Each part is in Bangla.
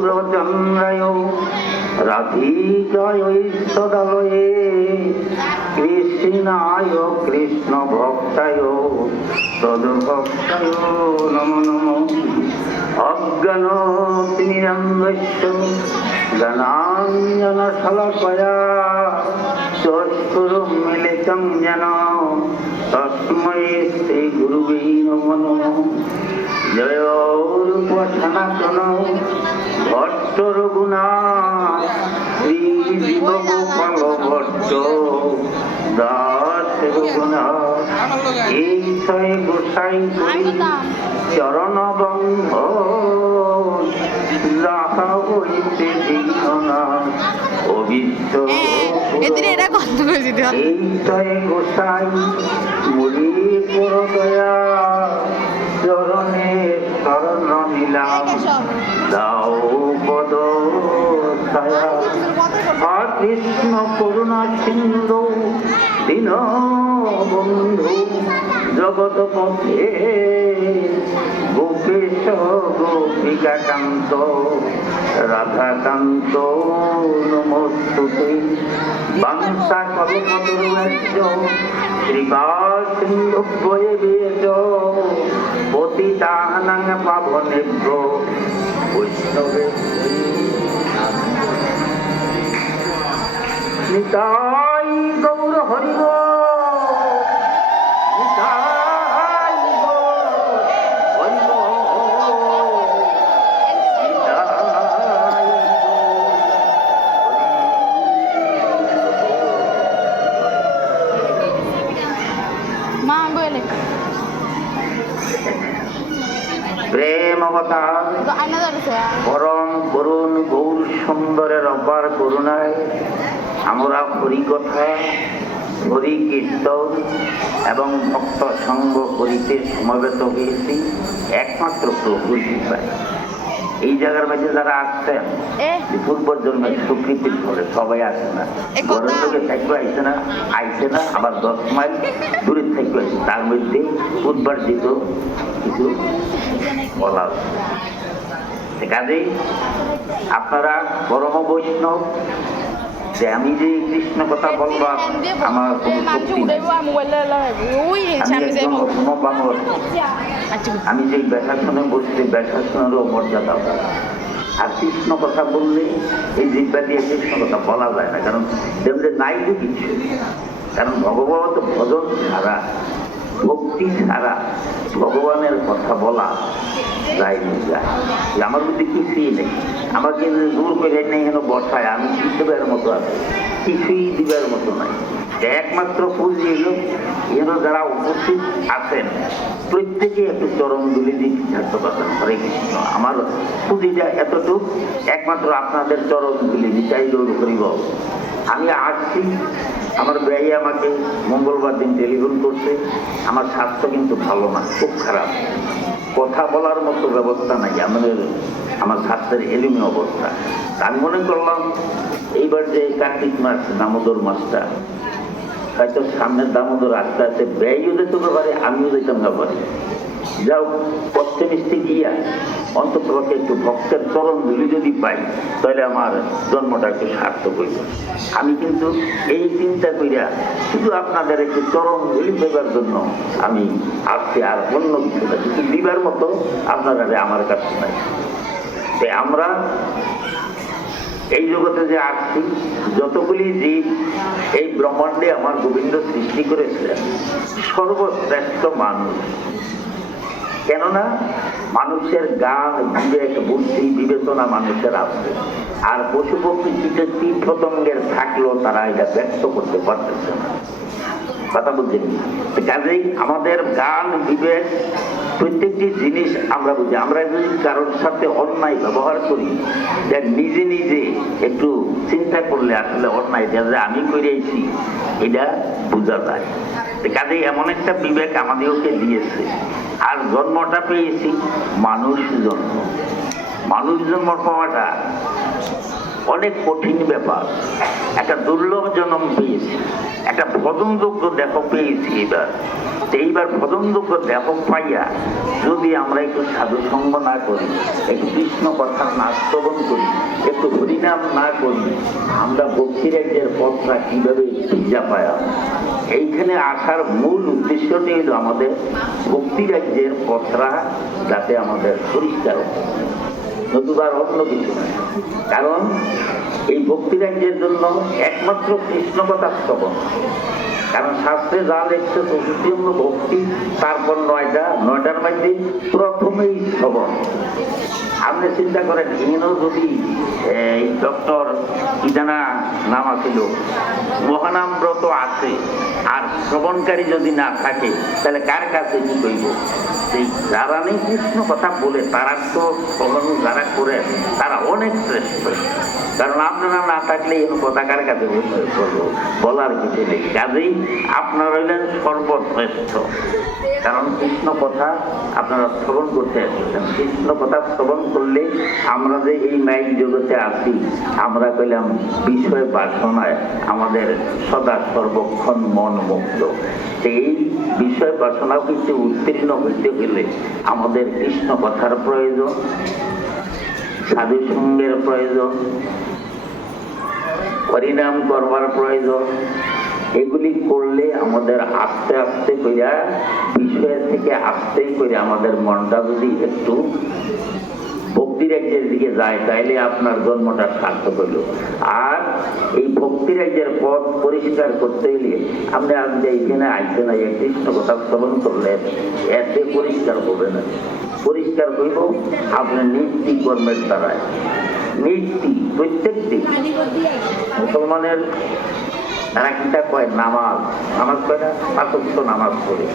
গৌরচন্দ্রায় রাধিকায় সদালয়ে কৃষ্ণায় কৃষ্ণ ভক্তায় তদ্ভক্তায় নমো নমো। অজ্ঞান তিমিরান্ধস্য জ্ঞানাঞ্জনশলাকয়া চক্ষুরুন্মিলিतं येन তস্मै শ্রী গুরুবে নমো নমঃ। জয় রূপ সনাতন ভট্ট রঘুনাথ শ্রী জীবগোপাল ভট্ট দাস রঘুনাথ। এই ছয় গোসাই চরণ বন্ধ যাহা হইতে বিঘ্ননাশ অবিশ্ব। এই ছয় গোসাই মুড়ি পর দয়া চরণে শরণ নিলাম দাও পদ ছায়া। কৃষ্ণ করুণা সিন্ধু দীন বন্ধু জগৎ পথে গোপেশ গোপিকাকান্ত রাধাকান্ত নমস্তুতে। বাংসা কল্পতরুশ্চ কৃপা সিন্ধু ভয়েবেশ পতিতানাং পাবনেভ্যো বৈষ্ণবেভ্যো। নিতাই গৌর হরি বল, নিতাই গৌর হরি বল, নিতাই মা বলে প্রেম অবতার পরম করুণ গৌর সুন্দরের অপার করুণায় আমরা হরিকথা হরি কীর্তন এবং ভক্ত সঙ্গ করিতে সমবেত হয়েছি একমাত্র প্রভুর কৃপায়। এই জায়গার মাঝে যারা আসছেন পূর্ব জন্মের স্বীকৃতির ফলে সবাই আসে না, ঘরের লোকে থাকবে আইসে না, আইসে না, আবার 10 মাইল দূরে থাকবে আইসে। তার মধ্যে উদ্বার্জিত কিছু বলা কাজেই আপনারা পরম বৈষ্ণব। যে আমি যে কৃষ্ণ কথা বলবো আমার কোনো শক্তি নেই, আমি যে ব্যাসাসনে বসছি ব্যাসাসনেরও মর্যাদা। আর কৃষ্ণ কথা বললে এই জিব্বা দিয়ে কৃষ্ণ কথা বলা যায় না, কারণ দেখবে নাই তো কিছু। কারণ ভগবত ভজন ছাড়া ভক্তি ছাড়া ভগবানের কথা বলা যায় না। আমার মধ্যে কিছুই নেই, আমাকে দূর করে নেই যেন বসায় আমি দিবার মতো আছে, কিছুই দিবার মতো নাই। একমাত্র পুঁজি এলো যেন যারা উপস্থিত আছেন প্রত্যেকে একটু চরণ দুলি দিয়ে কৃতার্থ পাচ্ছেন। হরে কৃষ্ণ। আমার পুঁজিটা এতটুক, একমাত্র আপনাদের চরণ দুলি দিটাই দৌড় করিব। আমি আসছি, আমার ব্যয় আমাকে মঙ্গলবার দিন টেলিফোন করছে, আমার স্বাস্থ্য কিন্তু ভালো না, খুব খারাপ, কথা বলার মতো ব্যবস্থা নাই, আমার স্বাস্থ্যের এলিমি অবস্থা। আমি মনে করলাম এইবার যে কার্তিক মাস দামোদর মাসটা হয়তো সামনের দামোদর আস্তে আস্তে ব্যয়ও যেতে পারে, আমিও যেতাম না পারি। যাও কষ্টে মিষ্টি গিয়া অন্তত একটু ভক্তের চরণ ধুলি যদি পাই তাহলে আমার জন্মটা একটু সার্থক হইল। আমি কিন্তু এই চিন্তা করিয়া শুধু আপনাদের একটু চরণ ধুলি দেবার জন্য আমি আসছি, আর অন্য কিছু না, কিছু দিবার মতো আপনারা আমার কাছে নাই। আমরা এই জগতে যে আসছি, যতগুলি জীব এই ব্রহ্মাণ্ডে আমার গোবিন্দ সৃষ্টি করেছিলেন, সর্বশ্রেষ্ঠ মানুষ। কেননা মানুষের গান, বিবেক, বুদ্ধি, বিবেচনা মানুষের আছে, আর পশু পক্ষী কীট পতঙ্গের থাকলেও তারা এটা ব্যক্ত করতে পারতেছে না। কথা বুঝছেন? কাজেই আমাদের গান, বিবেক, প্রত্যেকটি জিনিস আমরা বুঝি। আমরা যদি কারোর সাথে অন্যায় ব্যবহার করি, নিজে নিজে একটু চিন্তা করলে আসলে অন্যায় যে আমি করেছি এটা বোঝা যায়। কাজেই এমন একটা বিবেক আমাদেরকে দিয়েছে। আর জন্মটা পেয়েছি মানুষ জন্ম। মানুষ জন্ম পাওয়াটা অনেক কঠিন ব্যাপার। একটা দুর্লভ জন্ম পেয়েছি, একটা ভজনযোগ্য দেহ পেয়েছি। এইবার ভজনযোগ্য দেহ পাইয়া যদি আমরা একটু সাধু সঙ্গ না করি, একটু কৃষ্ণ কথা না শ্রবণ করি, একটু হরিনাম না করি, আমরা ভক্তি রাজ্যের পথটা কিভাবে ভিজা পায়া? এইখানে আসার মূল উদ্দেশ্যটি হল আমাদের ভক্তি রাজ্যের পথটা যাতে আমাদের পরিষ্কার হয়, নতুবার অন্য কিছু নয়। কারণ এই ভক্তি রাজ্যের জন্য একমাত্র কৃষ্ণ কথা শ্রবণ। কারণ শাস্ত্রে যা লেখছে চতুর্থী ভক্তি, তারপর নয়টার মধ্যে প্রথমেই শ্রবণ। আপনি চিন্তা করেন, ইনিও যদি এই ডক্টর ইদানা নাম আছিল মহানামব্রত আছে আর শ্রবণকারী যদি না থাকে, তাহলে কার কাছে কি কইব? সেই যারা নেই কৃষ্ণ কথা বলে তারা তো শ্রবণ যারা করে তারা অনেক শ্রেষ্ঠ। কারণ আপনারা না থাকলে এই কথা কার কাছে বলবো? বলার কিছু নেই। কাজেই আপনারা হইলেন সর্বশ্রেষ্ঠ। কারণ কৃষ্ণ কথা আপনারা শ্রবণ করতে আসছেন। কৃষ্ণ কথা শ্রবণ করলে আমরা যে এই মাইক জগতে আছি, আমরা কইলাম বিষয় বাসনায় আমাদের সদা সর্বক্ষণ মন মুক্ত। এই বিষয় বাসনা কিছু উত্তীর্ণ হইতে গেলে আমাদের কৃষ্ণ কথার প্রয়োজন, সাধু সঙ্গের প্রয়োজন, হরিনাম করবার প্রয়োজন। এগুলি করলে আমাদের আস্তে আস্তে করে বিষয়ের থেকে আস্তে করে আমাদের মনটা যদি একটু ভক্তি রাজ্যের দিকে যায়, তাইলে আপনার জন্মটা সার্থক হইল। আর এই ভক্তি রাজ্যের পথ পরিষ্কার করতে গেলে আপনি আজকে এইখানে আইতে না, কৃষ্ণ কথা শ্রবণ করলে এতে পরিষ্কার হবে না। পরিষ্কার হইব আপনার নীতি কর্মের দ্বারায়। নীতি প্রত্যেকটি মুসলমানের তারা কিতা কয়, নামাজ কয় না, পাঁচক্ত নামাজ পড়ে।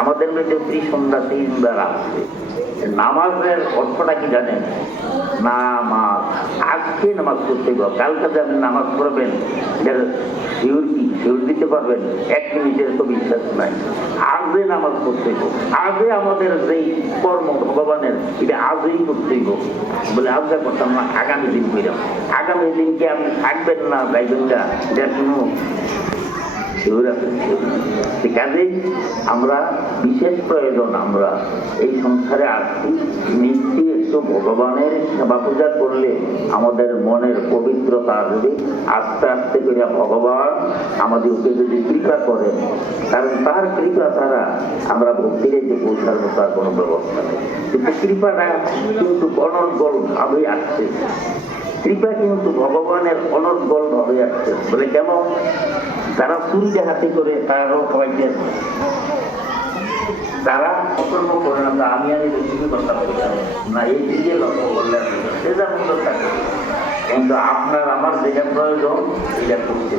আমাদের মধ্যে ত্রিসন্ধ্যা 3 বার আসছে। নামাজের অর্থটা কি জানেন? নামাজ আজকে নামাজ পড়তে হবে, কালকে যে আপনি নামাজ পড়বেন এটার শিউর কি শিউর দিতে পারবেন? 1 মিনিটের তো বিশ্বাস নাই। আজকে নামাজ পড়তে হবে, আজকে আমাদের যেই কর্ম ভগবানের এটা আজই করতে হবে। বলে আজকে করতাম না, আগামী দিন কইরাম। আগামী দিনকে আপনি থাকবেন না, যাইবেন না, এটা কোনো কাজেই আমরা বিশেষ প্রয়োজন, আমরা এই সংসারে আসছি নিচ্ছি একটু ভগবানের সেবা পূজা করলে আমাদের মনের পবিত্রতা আসবে। আস্তে আস্তে করে ভগবান আমাদেরকে যদি কৃপা করেন, কারণ তার কৃপা ছাড়া আমরা ভক্তিরে যে পৌঁছার মতো আর কোনো ব্যবস্থা নেই। কিন্তু কৃপাটা কিন্তু অনর্গল ভাবে আসছে। কৃপা কিন্তু ভগবানের অনর্গল ভাবে আসছে। বলে কেমন? যারা চুরি ডাকাতি করে তারাও খাওয়াইতে আসবে, তারা অকর্ম করে না। আমি বেশি কথা বললাম না, এই দিকে লক্ষ্য করলেন সেটা মূল্য থাকে। কিন্তু আপনার আমার যেটা প্রয়োজন এটা করতে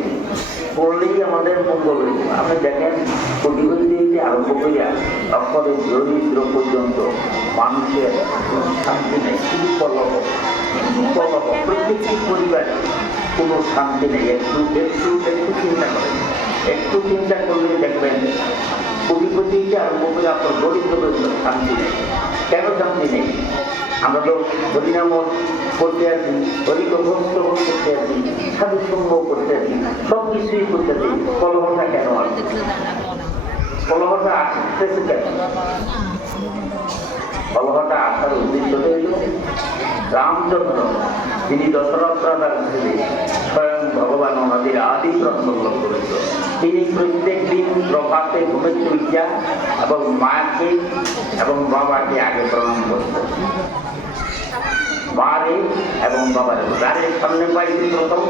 করলেই আমাদের মঙ্গল হইব। আপনি দেখেন প্রতিবেদী হইতে আরম্ভ করিয়া অক্ষরে দরিদ্র পর্যন্ত মানুষের শান্তি নেই, শুধু কলহ। প্রত্যেকটি পরিবারে কোনো শান্তি নেই। একটু চিন্তা করেন, একটু চিন্তা করলে দেখবেন প্রতিপত্তিকে আরম্ভ করে আপনার দরিদ্র পর্যন্ত শান্তি নেই। কেন শান্তি নেই? আমরা তো হরিনাম করতে আছি, হরিকভস্ত করতে আছি, সাধু সঙ্গ করতে আছি, সব কিছুই করতে আছি। কলহটা কেন আসছে? কলহটা আসতেছে কেন? কলহটা আসার উদ্দেশ্য হইল রামচন্দ্র, যিনি দশরথ রাজার ছেলে, স্বয়ং ভগবান ওনাদের আদি প্রসঙ্গ করেছিল। তিনি প্রত্যেক দিন প্রভাতে ঘুমে উঠিয়া এবং মাকে এবং বাবাকে আগে প্রণাম করতেন। মারে এবং বাবারে যাদের সামনে পাইছি প্রথম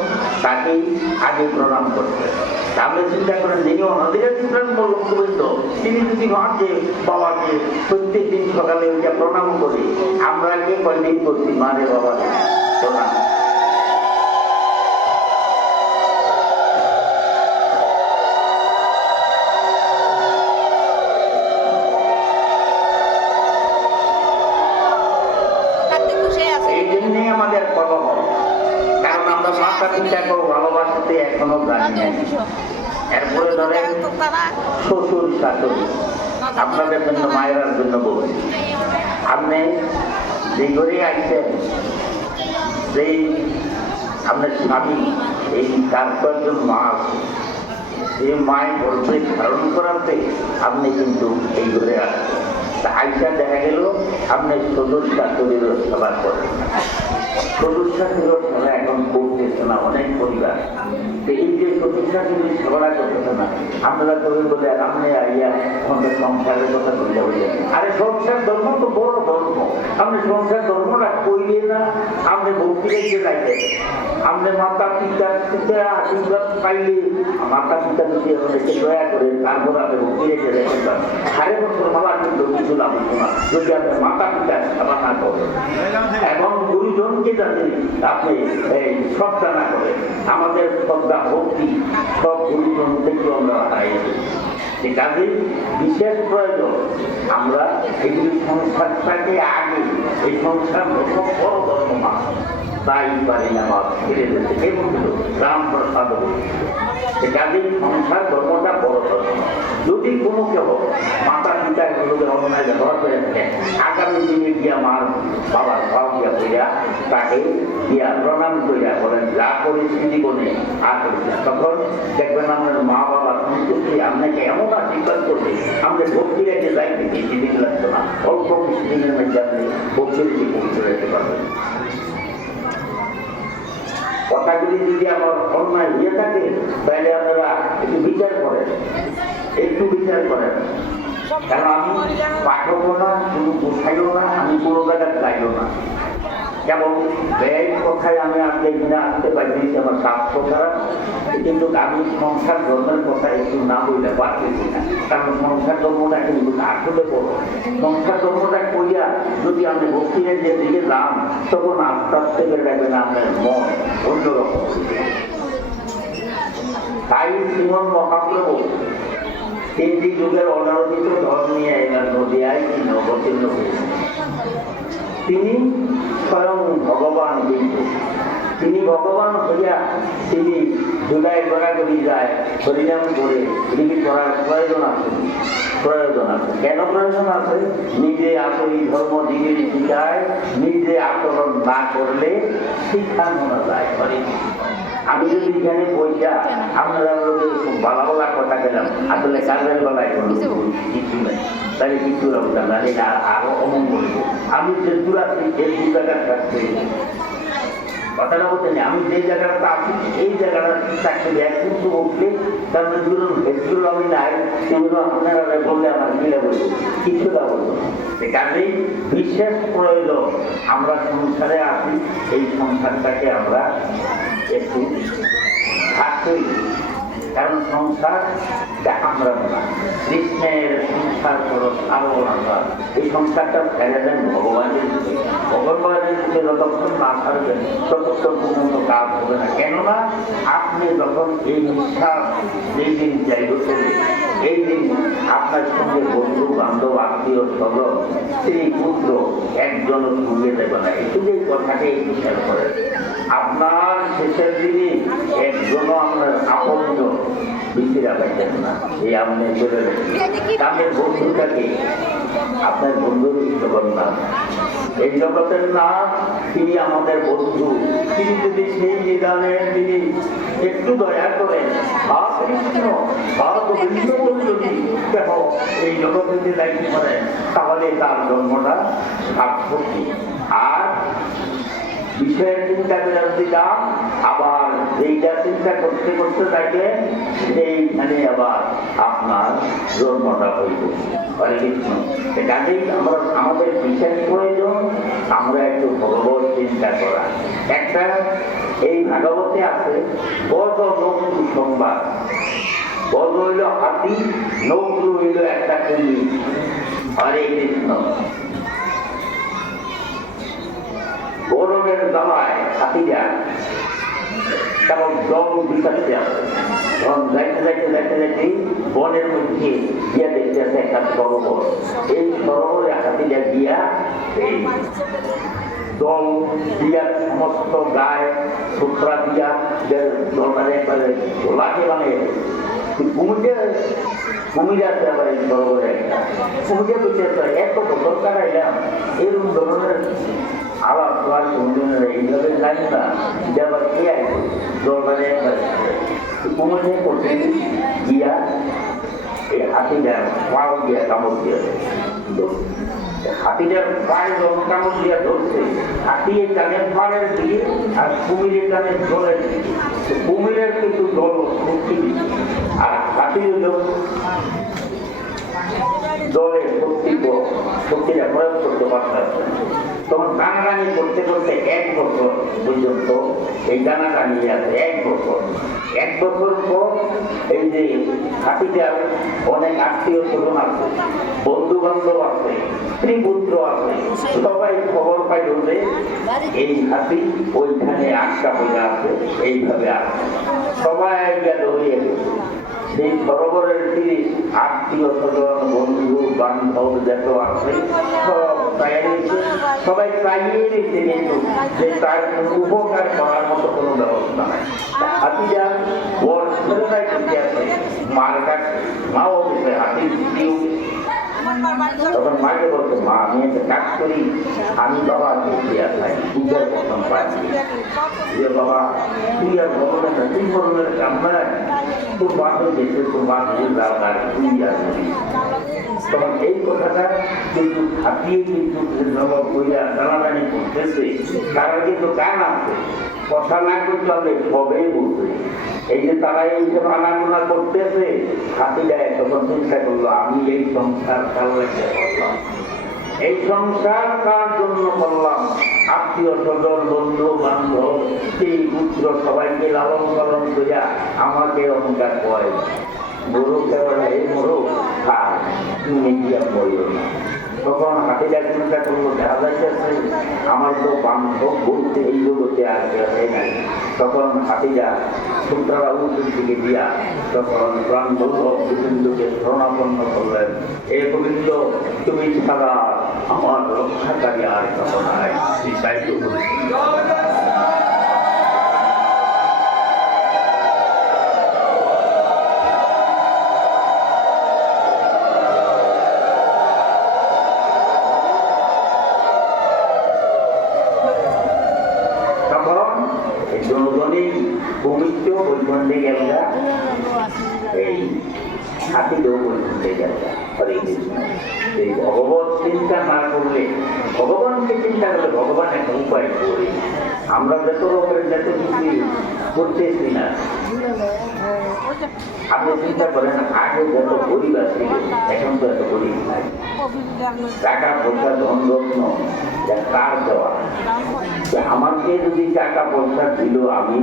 তাকেই আগে প্রণাম করতেন। আপনি চিন্তা করেন, যিনি ওনাদের লক্ষ্যবৃন্দ, তিনি যদি ভাবছে বাবাকে প্রত্যেক দিন সকালে ওইটা প্রণাম করি, আমরা কে কয়দিন করছি মারে বাবাকে প্রণাম? এই জন্যই আমাদের কলহ। কারণ আমরা মাতা পিতাকেও ভালোবাসতে এখনো জানি না। এরপরে ধরেন শ্বশুর শাশুড়ি, আপনাদের জন্য মায়েরার জন্য বলছি, আপনি যে ঘরে আসছেন, যেই আপনার স্বামী এই 4-5 মা আছে, এই মায়ের গর্ভে ধারণ করাতে আপনি কিন্তু এই ঘরে আসছেন। তা আইসা দেখা গেল আপনি সদর শাশুড়িরও সেবা করেন, সদর শাশুড়িরও সেবা এখন করতেছে না অনেক পরিবার। এই যে সদর শাশুড়ির সেবাটা করতেছে না, আপনারা কবি বলে আপনি আইয়া আমাদের সংসারের কথা বলতে বলে, আরে সংসার ধর্ম তো বড় ধর্ম, আপনি সংসার ধর্মটা করিয়ে না, আপনি ভক্তি রেখে রাখবেন। আপনি মাতা পিতার থেকে আশীর্বাদ পাইলে, মাতা পিতা যদি আপনাকে দয়া করে তারপর আপনি ভক্তি রেখে রেখে পান, 6 বছর মালা কিন্তু কিছু লাভ হতো না যদি আপনি মাতা পিতার সেবা না করেন এবং গুরুজনকে যাতে আপনি এই শ্রদ্ধা না করেন। আমাদের শ্রদ্ধা ভক্তি সব গুরুজন থেকে আমরা হারাইছি। এই কাজে বিশেষ প্রয়োজন আমরা এগুলি সংসারটাকে আগে, এই সংসার খুব বড় ধর্ম মা, তাই পারি না মা ফিরে যেতে কে বলছিল রামপ্রসাদ। কাজে সংসার ধর্মটা বড় ধর্ম। যদি কোনো কেউ মাতা পিতা এগুলোকে অন্যায় ব্যবহার করে থাকে, আগামী দিনে গিয়া মার বাবার ভাব গিয়া কইরা তাকে গিয়া প্রণাম কইরা বলেন যা করেছি জীবনে আর করেছি, তখন দেখবেন আপনার মা বাবা সন্তুষ্টি আপনাকে এমন আশীর্বাদ করবে, আমরা ভক্তি রেখে যাইতে বেশি দিন লাগতো না, অল্প কিছুদিনের মধ্যে আপনি ভক্তি রেখে পবিত্র রেখে পারবেন। কথাগুলি যদি আমার অন্যায় হয়ে থাকে তাহলে আপনারা একটু বিচার করেন, একটু বিচার করেন। কারণ আমি পাঠকও না, শুধু কোথায়ও না, আমি কোনো জায়গায় যাইও না। যেমন ব্যয় কথায় আমি আজকে এখানে আসতে পারছি, আমার স্বাস্থ্য খারাপ, কিন্তু আমি সংসার ধর্মের কথা একটু না বলতে পারতেছি না। কারণ সংসার ধর্মটা কিন্তু আসলে বড়, সংসার ধর্মটা করিয়া যদি আমি ভক্তির যে দিকে যান, তখন আস্তে আস্তে বেড়ে যাবেন আপনার মন অন্যরকম। তাই শ্রীমন মহাপ্রভু 3টি যুগের অনারোপিত ধর্ম নিয়ে এবার নদিয়ায় তিনি অবতীর্ণ হয়েছেন। তিনি স্বয়ং ভগবান, কিন্তু তিনি ভগবান হইয়া তিনি জুলাই গড়াগড়ি যায় হরিনাম করে তিনি করার প্রয়োজন আছে। কেন প্রয়োজন আছে? নিজে আসলে ধর্ম দিকে শিখায়, নিজে আচরণ না করলে শিক্ষানো না যায়। আমি যদি এখানে বইটা আপনারা খুব ভালো ভালো কথা গেলাম, আসলে কাজের বেলায় কোনো কিছু নেই, তাহলে কিছু রকম আরো অমন বলবো। আমি যে দূরাচ্ছি এই 2 জায়গার কাছে কথাটা বলতে নেই, আমি যে জায়গাটা আছি এই জায়গাটা চাকরি একটু উঠলে তার ভেতগুলো আমি নাই, সেগুলো আপনারা বললে আমার মিলে বলবো, কিছুটা বলবো। কাজেই বিশেষ প্রয়োজন আমরা সংসারে আছি, এই সংসারটাকে আমরা একটু থাকতেই, কারণ সংসার আমরা না, কৃষ্ণের সংসার করো আরো আমরা এই সংসারটা ফেলে দেন ভগবানের দিকে। ভগবানের দিকে যতক্ষণ না থাকবেন ততক্ষণ পর্যন্ত কাজ হবে না। কেননা আপনি যখন এই নিঃশ্বাস যেই দিন যাইব চলে, এই দিন আপনার সঙ্গে বন্ধু বান্ধব আত্মীয় স্বজন স্ত্রী পুত্র একজনও সঙ্গে দেবে না। একটু এই কথাকে একটু খেয়াল করেন, আপনার শেষের দিনে একজনও আপনার আপন বিচিরা পাইতেন না। এই আপনি চলে তাদের বন্ধুটাকে আপনার বন্ধুর জগন্নাথ, এই জগতের নাম, তিনি আমাদের বন্ধু। তিনি যদি সেই নিদানের তিনি একটু দয়া করেন, বা কৃষ্ণ বা গোবিন্দ যদি দেখো এই জগতে যদি দায়িত্ব করেন, তাহলে তার জন্মটা সার্থক। আর বিষয়ের চিন্তা করে যদি দাম আবার এইটা চিন্তা করতে করতে থাকে, সেইখানে আবার আপনার জন্মটা হইব। হরে কৃষ্ণ। কাজেই আমাদের বিশেষ প্রয়োজন আমরা একটু ভগবত চিন্তা করা। একটা এই ভাগবতে আছে বড় নৌকু সংবাদ। বড় হইল হাতি, নৌকু হইল একটা কুমির। হরে কৃষ্ণ। গরমের দামায় হাতিরা কারণ জল বিষাক্ত আছে, তখন যাইতে যাইতে যাইতে যাইতে বনের মধ্যে গিয়া দেখতে আছে একটা সরোবর। এই সরোবরে হাতিরা গিয়া এই জল দিয়া সমস্ত গায়ে সুতরা দিয়া জলটারে একবারে গোলাকে বানিয়ে কুমির আছে। আবার এই সরোবরে একটা কুমিরে বুঝতে এত বছর কাটাইলাম, এরকম ধরনের আবার তো আর কোনদিন এইভাবে জানি না যে আবার কে আসবে দরবারে কুমনে করতে গিয়া এই হাতিটার পাও দিয়া কামড় দিয়া হাতিটার পায়ে যখন কামড় দিয়া ধরছে হাতি এই কানের পাড়ের দিকে আর কুমিরের কানের জলের দিকে কুমিরের কিন্তু জল শক্তি আর হাতি জলে শক্তিটা প্রয়োগ করতে পারছে তখন টানাটানি করতে করতে 1 বছর পর্যন্ত এই টানাটানি আছে 1 বছর 1 বছর পর এই যে হাতিটার অনেক আত্মীয় স্বজন আছে বন্ধু বান্ধব আছে স্ত্রী পুত্র আছে সবাই খবর পাই যে এই হাতি ওইখানে আটকা হয়ে আছে এইভাবে আছে সবাই দৌড়িয়ে গেছে সেই সরোবরের তীরে আত্মীয় স্বজন বন্ধু বান্ধব যত আছে সব সবাই চাইয়ে দিচ্ছে কিন্তু যে তার উপকার করার মতো কোনো ব্যবস্থা নাই হাতিটা বর ছেলেটাই করতে আছে মার কাছে মাও গেছে হাতি দিও তখন মাকে বলছে মা আমি একটা কাজ করি আমি বাবা দিয়ে খাই পূজার প্রথম পাচ্ছি যে বাবা তুই আর ভগবানের না তুই ভগবানের কাম নাই তোর বাদ দেশে তোর বাদ আর তুই আর তখন এই কথাটা কিন্তু হাতিয়ে কিন্তু টানাটানি করতেছে তারা কিন্তু কান আছে কথা না করতে হবে সবেই বলছে এই যে তারা এইসব আনাগোনা করতেছে হাতিটা তখন চিন্তা করলো আমি এই সংসার কাল রেখে করলাম এই সংসার কার জন্য করলাম আত্মীয় স্বজন বন্ধু বান্ধব সেই পুত্র সবাইকে লালন পালন করিয়া আমাকে অহংকার করে গরু কেবল এই মরু খায় তুমি গিয়া বলল না তখন হাতিটা চিন্তা করলো দেখা যাইতেছে আমার তো বান্ধব বলতে এই জগতে আর কেউ নাই তখন হাতিটা সূত্রারা উত্তর দিকে দিয়া তখন প্রাণ বল্লভ গোবিন্দকে শরণাপন্ন করলেন এ গোবিন্দ তুমি ছাড়া আমার রক্ষাকারী আর কেমন নাই তাই তো পবিত্র বৈকুণ্ঠে গেল এই হাতিতেও বৈকুণ্ঠে গেল হরে কৃষ্ণ এই ভগবত চিন্তা না করলে ভগবানকে চিন্তা করলে ভগবান একটা উপায় করে আমরা যত রকমের যত কিছু করতেছি না আপনি চিন্তা করেন আগে যত গরিব আছে এখন তো এত গরিব নাই টাকা পয়সা ধন রত্ন কার দেওয়া আমাকে যদি টাকা পয়সা দিল আমি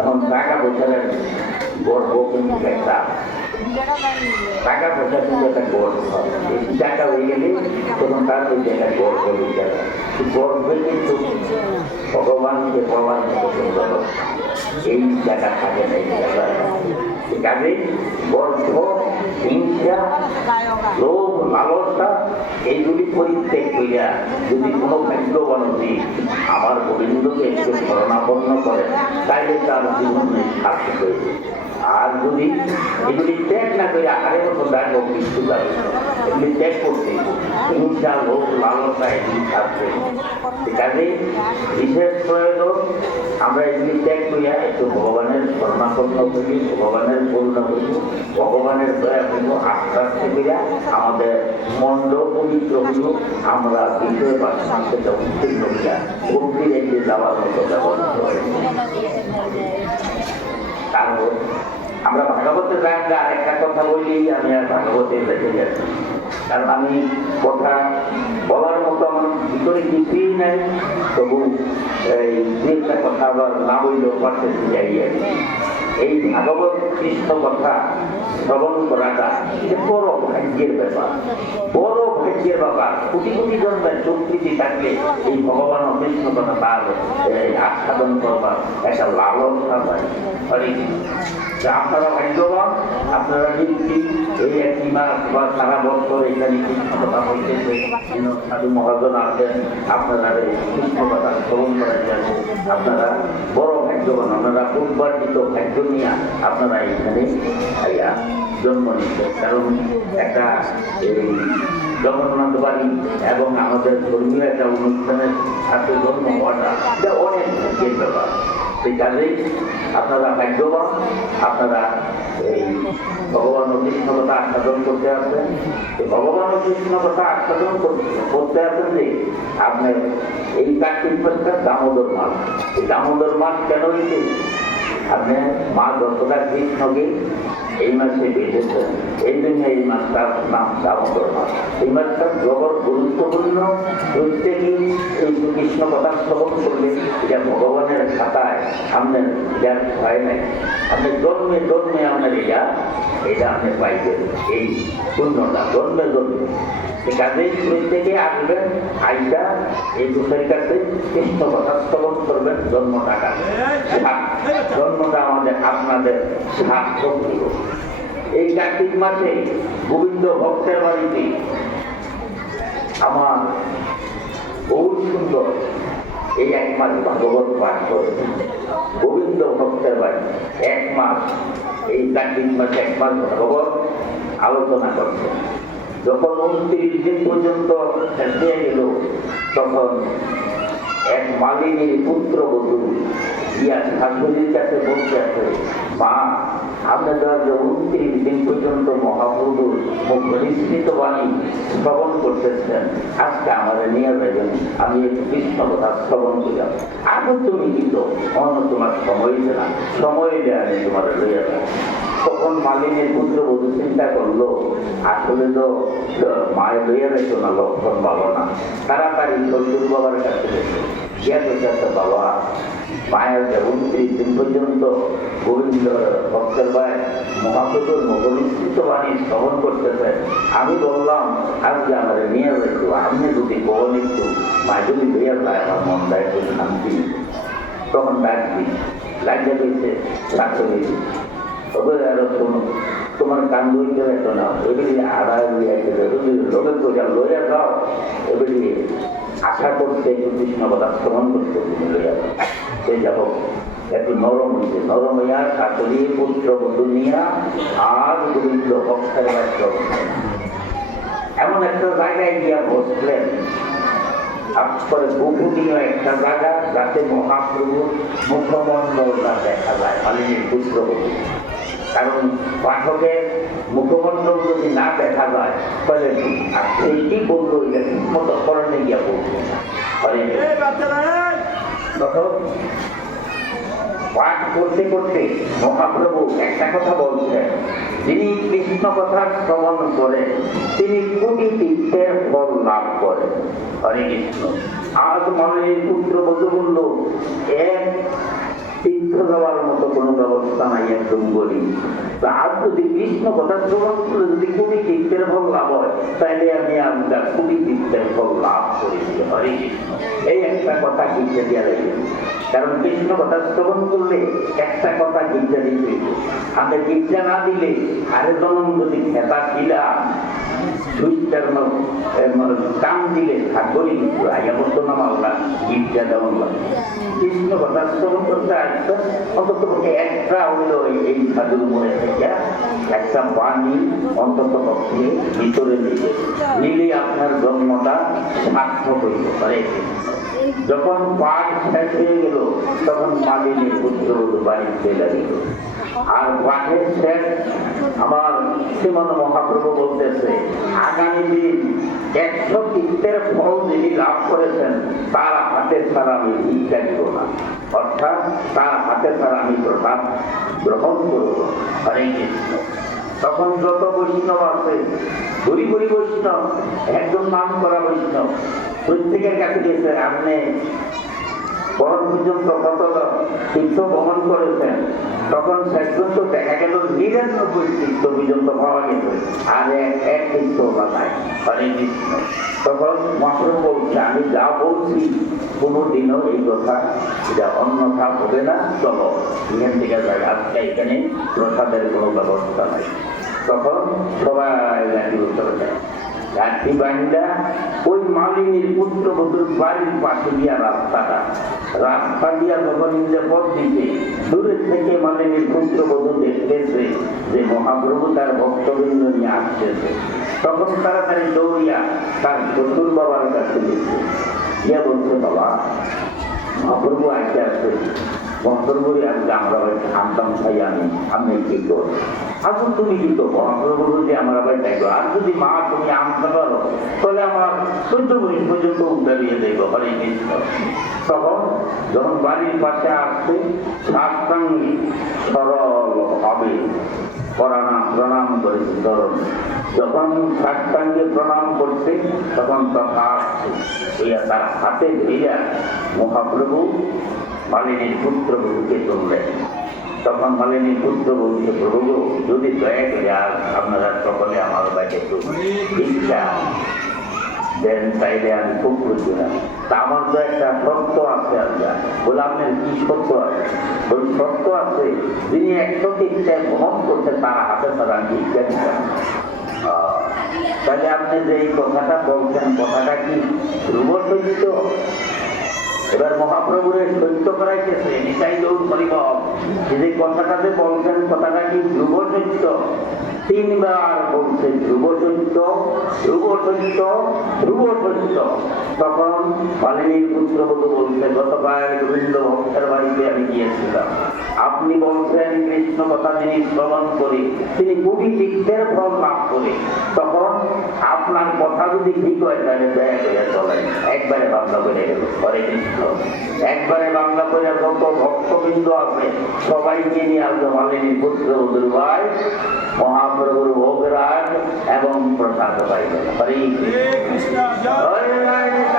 এখন টাকা পয়সার গর্ব কিন্তু একটা টাকা পয়সা কিন্তু একটা গর্ব টাকা হয়ে গেলে তখন তার ওই জায়গায় গর্ব হয়ে যাবে গর্বে কিন্তু ভগবানকে পাওয়ার মতো এই জায়গা থাকে না এই জায়গায় কাজে গর্ব হিংসা লোভ লালসা এইগুলি পরিত্যাগ করিয়া যদি কোনো ভাগ্যবান জীব আমার গোবিন্দকে একটু শরণাপন্ন করে তাইলে তার জীবনে সার্থক হয়েছে আর যদি এগুলি ত্যাগ না করে আকারের মতো দেখো মৃত্যু যাবে এগুলি ত্যাগ করতে হিংসা লোভ লালসা এগুলি থাকবে কাজে বিশেষ প্রয়োজন আমরা এগুলি ত্যাগ করিয়া একটু ভগবানের শরণাপন্ন করি ভগবানের করুণা করি ভগবানের দয়া করিব আস্তে আস্তে করিয়া আমাদের মন্ড পবিত্র হইব আমরা বিষয় বাসনা থেকে উত্তীর্ণ হইয়া ভক্তি রেখে যাওয়ার মতো ব্যবস্থা কারণ আমরা ভাগবতের ব্যাংকে আরেকটা কথা বলি আমি আর ভাগবতে বেঁচে যাচ্ছি কারণ আমি কথা বলার মতো আমার ভিতরে কিছুই নাই তবু এই একটা কথা আবার না বললেও পারতেছি যাই এই ভাগবত কৃষ্ণ কথা শ্রবণ করাটা বড় ভাগ্যের ব্যাপার বড় ভাগ্যের ব্যাপার কোটি কোটি জন্মের চৌকৃতি থাকলে এই ভগবান কৃষ্ণ কথা তার আস্বাদন করবার একটা লালসা পায় আপনারা ভাগ্যবান আপনারা নিশ্চিত এই একটি মাস বা সারা বছর এখানে কৃষ্ণ কথা বলতেছে সাধু মহাজন আছেন আপনারা এই কৃষ্ণ কথা শ্রবণ করার জন্য আপনারা বড় ভাগ্য ভাগ্যবান, আপনারা পূর্বার্জিত ভাগ্য নিয়ে আপনারা এখানে জন্ম নিচ্ছেন। কারণ একটা এই জগন্নাথ বাড়ি এবং আমাদের ধর্মীয় একটা অনুষ্ঠানের সাথে জন্ম হওয়াটা এটা অনেক ভাগ্যের ব্যাপার। সেই কাজেই আপনারা ভাগ্যবান, আপনারা এই ভগবান কৃষ্ণকথা আস্বাদন করতে আসবেন। এই ভগবান কৃষ্ণকথা আস্বাদন করতে আসেন যে আপনার এই কার্তিক মাসটা দামোদর মাস। এই দামোদর মাস কেন হয়েছে? আপনি মা যশোদা কৃষ্ণকে এই মাসে বেঁধেছেন, এই জন্য এই মাসটার নাম দামোদর মাস। এই মাসটা জগৎ গুরুত্বপূর্ণ। প্রত্যেকে এই কৃষ্ণ কথা শ্রবণ করলে এটা ভগবানের খাতায় আপনার জ্ঞান হয় নাই। আপনি জন্মে জন্মে আপনার এটা আপনি পাইবেন, এই পুণ্যটা জন্মে জন্মে। কাজেই প্রত্যেকে আসবেন, আইসা এই দুঃখের কাছে কৃষ্ণ কথা শ্রবণ করবেন। জন্মটাকা জন্মটা আমাদের আপনাদের সার্থক হইল। এই কার্তিক মাসে গোবিন্দ ভক্তের বাড়িতে আমার বহু সুন্দর এই এক মাস ভাগবত পাঠ করে গোবিন্দ ভক্তের বাড়ি এক মাস, এই কার্তিক মাসে এক মাস ভাগবত আলোচনা করছে। যখন 29 দিন পর্যন্ত শেষ হয়ে গেল, তখন এক মালিনীর পুত্রবধূ ইয়া শাশুড়ির কাছে বলতে আছে, মা আপনারা যে 29 দিন পর্যন্ত মহাপ্রভুর মুখ নিঃসৃত বাণী শ্রবণ করতেছেন, আজকে আমাদের নিয়ে যাবেন, আমি একটু কৃষ্ণ কথা শ্রবণ করলাম। আগে তুমি কিন্তু অন্য তোমার সময় দিলাম, সময় দেয় আমি তোমার লইয়া যাই। তখন মালিনীর পুত্রবধূ চিন্তা করলো, আসলে তো মায়ের লইয়া যাইতো না, লক্ষণ ভালো না। তাড়াতাড়ি শ্বশুর বাবার কাছে গেছে, বাবা মায়ের 29 দিন পর্যন্ত গোবিন্দ ভক্তের ভাই মহাপ্রভুর মুখনিশ্চিত বাণী শ্রবণ করতেছে, আমি বললাম আজকে আমাদের নিয়ে যাইতো, আপনি যদি বলেন একটু মায় যদি লইয়া যায় আমার মনটা একটু শান্তি। তখন ডাকবি লাগিয়ে দিয়েছে শাশুড়ি, তবে আরো শোনো, তোমার কান ধরতে হতো না, এগুলি আড়াই লোকের পয়সা লইয়া যাও, এগুলি আশা করতে একটু কৃষ্ণ কথা শ্রবণ করতে লইয়া যাও। সেই যাব একটু নরম হয়েছে, নরম হইয়া শাশুড়ি পুত্র বধূ নিয়া আর গোবিন্দ ভক্তের বাক্য এমন একটা জায়গায় গিয়া বসলেন। তারপরে গোপনীয় একটা জায়গা, যাতে মহাপ্রভুর মুখমণ্ডলটা দেখা যায় মালিনীর পুত্রবধূ। কারণ পাঠকের মুখমণ্ডল যদি না দেখা যায় তাহলে আর সেইটি বলল এটা ঠিক মতো করণে গিয়া বলছে। তখন পাঠ করতে করতে মহাপ্রভু একটা কথা বলছেন, যিনি কৃষ্ণ কথা শ্রবণ করেন তিনি কোটি তীর্থের ফল লাভ করেন। হরে কৃষ্ণ। আজ মালিনীর পুত্রবধূ বলল, এক তীর্থ যাওয়ার মতো কোনো ব্যবস্থা নাই, একদম গরিব। আর যদি কৃষ্ণ কথা শ্রবণ করলে যদি কোটি তীর্থের ফল লাভ হয়, তাহলে আমি আপনার কোটি তীর্থের ফল লাভ করেছি। হরে কৃষ্ণ। এই একটা কথা গীতা দেওয়া লাগে। কারণ কৃষ্ণ কথা শ্রবণ করলে একটা কথা গীতা দিতে, আপনি গীতা না দিলে আরে জনম যদি খেতা দিলাম সুইটার কাম দিলে থাকবই কিন্তু আগে মতো নাম আল্লাহ গীতা দেওয়ান লাগে। কৃষ্ণ কথা শ্রবণ করতে আসতো, অন্তত পক্ষে একটা হইল এই সাধুর মনে থেকে একটা বাণী অন্তত পক্ষে ভিতরে নিলে আপনার জন্মটা সার্থক হইত পারে। যখন পাঠ শেষ হয়ে গেল তখন মালিনীর পুত্র বাড়িতে লাগিল। আর পাঠের শেষ আমার শ্রীমন মহাপ্রভু বলতেছে, আগামী দিন 100 তীর্থের ফল যিনি লাভ করেছেন তার হাতে ছাড়া আমি ভিক্ষা দিব না, অর্থাৎ তার হাতে ছাড়া আমি প্রসাদ গ্রহণ করব। হরে কৃষ্ণ। তখন যত বৈষ্ণব আছে, গুরি গুরি বৈষ্ণব, একজন নাম করা বৈষ্ণব, প্রত্যেকের কাছে গেছে, আপনি বরণ পর্যন্ত কত তীর্থ ভ্রমণ করেছেন। তখন শেষ পর্যন্ত দেখা গেল 99 তীর্থ পর্যন্ত পাওয়া গেছে, আর এক তীর্থ নাই। হরে কৃষ্ণ। তখন মহাপ্রভু বলছে, আমি যা বলছি কোনোদিনও এই কথা এটা অন্যথা হবে না, চলো এখান থেকে যাই, আজকে এখানে প্রসাদের কোনো ব্যবস্থা নাই। তখন সবাই লাঠি উত্তরে যায়। লাঠি বান্ধা ওই মালিনীর পুত্রবধূর বাড়ির পাশে দিয়া রাস্তা দিয়া যখন ইন্দ্র পথ দিতে দূরে থেকে মালিনীর পুত্রবধূ দেখতেছে যে মহাপ্রভু তার ভক্তবৃন্দ নিয়ে আসতেছে, তখন তাড়াতাড়ি দৌড়িয়া তার শ্বশুর বাবার কাছে গেছে, গিয়া বলছে, বাবা মহাপ্রভু আসতে আসছে, মহাপ্রভুরই আজকে আমরা আনতাম খাই আমি কি করবো, আসুন তুমি কি করবো, মহাপ্রভু যদি আমরা আবার চাইবো, আর যদি মা তুমি আনতে পারো তাহলে আমার 14 বছর পর্যন্ত উদ্ধারিয়ে দেবো, হরে কৃষ্ণ। তখন যখন বাড়ির পাশে আসছে সাষ্টাঙ্গী সরল হবে প্রণাম করেছে ধরুন, যখন সাষ্টাঙ্গে প্রণাম করছে তখন তথা তার হাতে ধরিয়া মহাপ্রভু মালিনীর পুত্রবধূকে তুললেন। তখন মালিনীর পুত্র বলছে, প্রভু যদি দয়া করে আর আপনারা সকলে আমার বাড়িতে একটু ভিক্ষা দেন তাইলে আমি খুব খুশি না। তা আমার তো একটা সত্য আছে, আল্লাহ বলে আপনার কি সত্য আছে? ওই সত্য আছে, যিনি 100 ইচ্ছায় ভ্রমণ করছে তার হাতে তারা ভিক্ষা দিচ্ছেন। তাহলে আপনি যে এই কথাটা বলছেন, কথাটা কি ধ্রুব সত্য? এবার মহাপ্রভুরে সত্য করাইতেছে নিতাই গৌর হরিবল, যে কথাটাতে বলছেন কথাটা কি ধ্রুব সত্য? 3 বার বলছে ধ্রুব সত্য, ধ্রুব সত্য, ধ্রুব সত্য। তখন মালিনীর পুত্রবধূ বলছে, গতকাল গোবিন্দ ভক্তের বাড়িতে আমি গিয়েছিলাম, আপনি বলছেন কৃষ্ণ কথা যিনি শ্রবণ করে তিনি কোটি তীর্থের ফল লাভ করে, তখন আপনার কথা যদি ঠিক হয় তাহলে দয়া করে চলেন, একবারে বাংলা করে গেল, হরে কৃষ্ণ। একবারে বাংলা করে যত ভক্তবৃন্দ আছে সবাইকে নিয়ে আসবে মালিনীর পুত্রবধূর ভাই মহাপ্রভুর ভোগরাজ এবং প্রসাদ পাইবেন, হরে কৃষ্ণ। হরে কৃষ্ণ।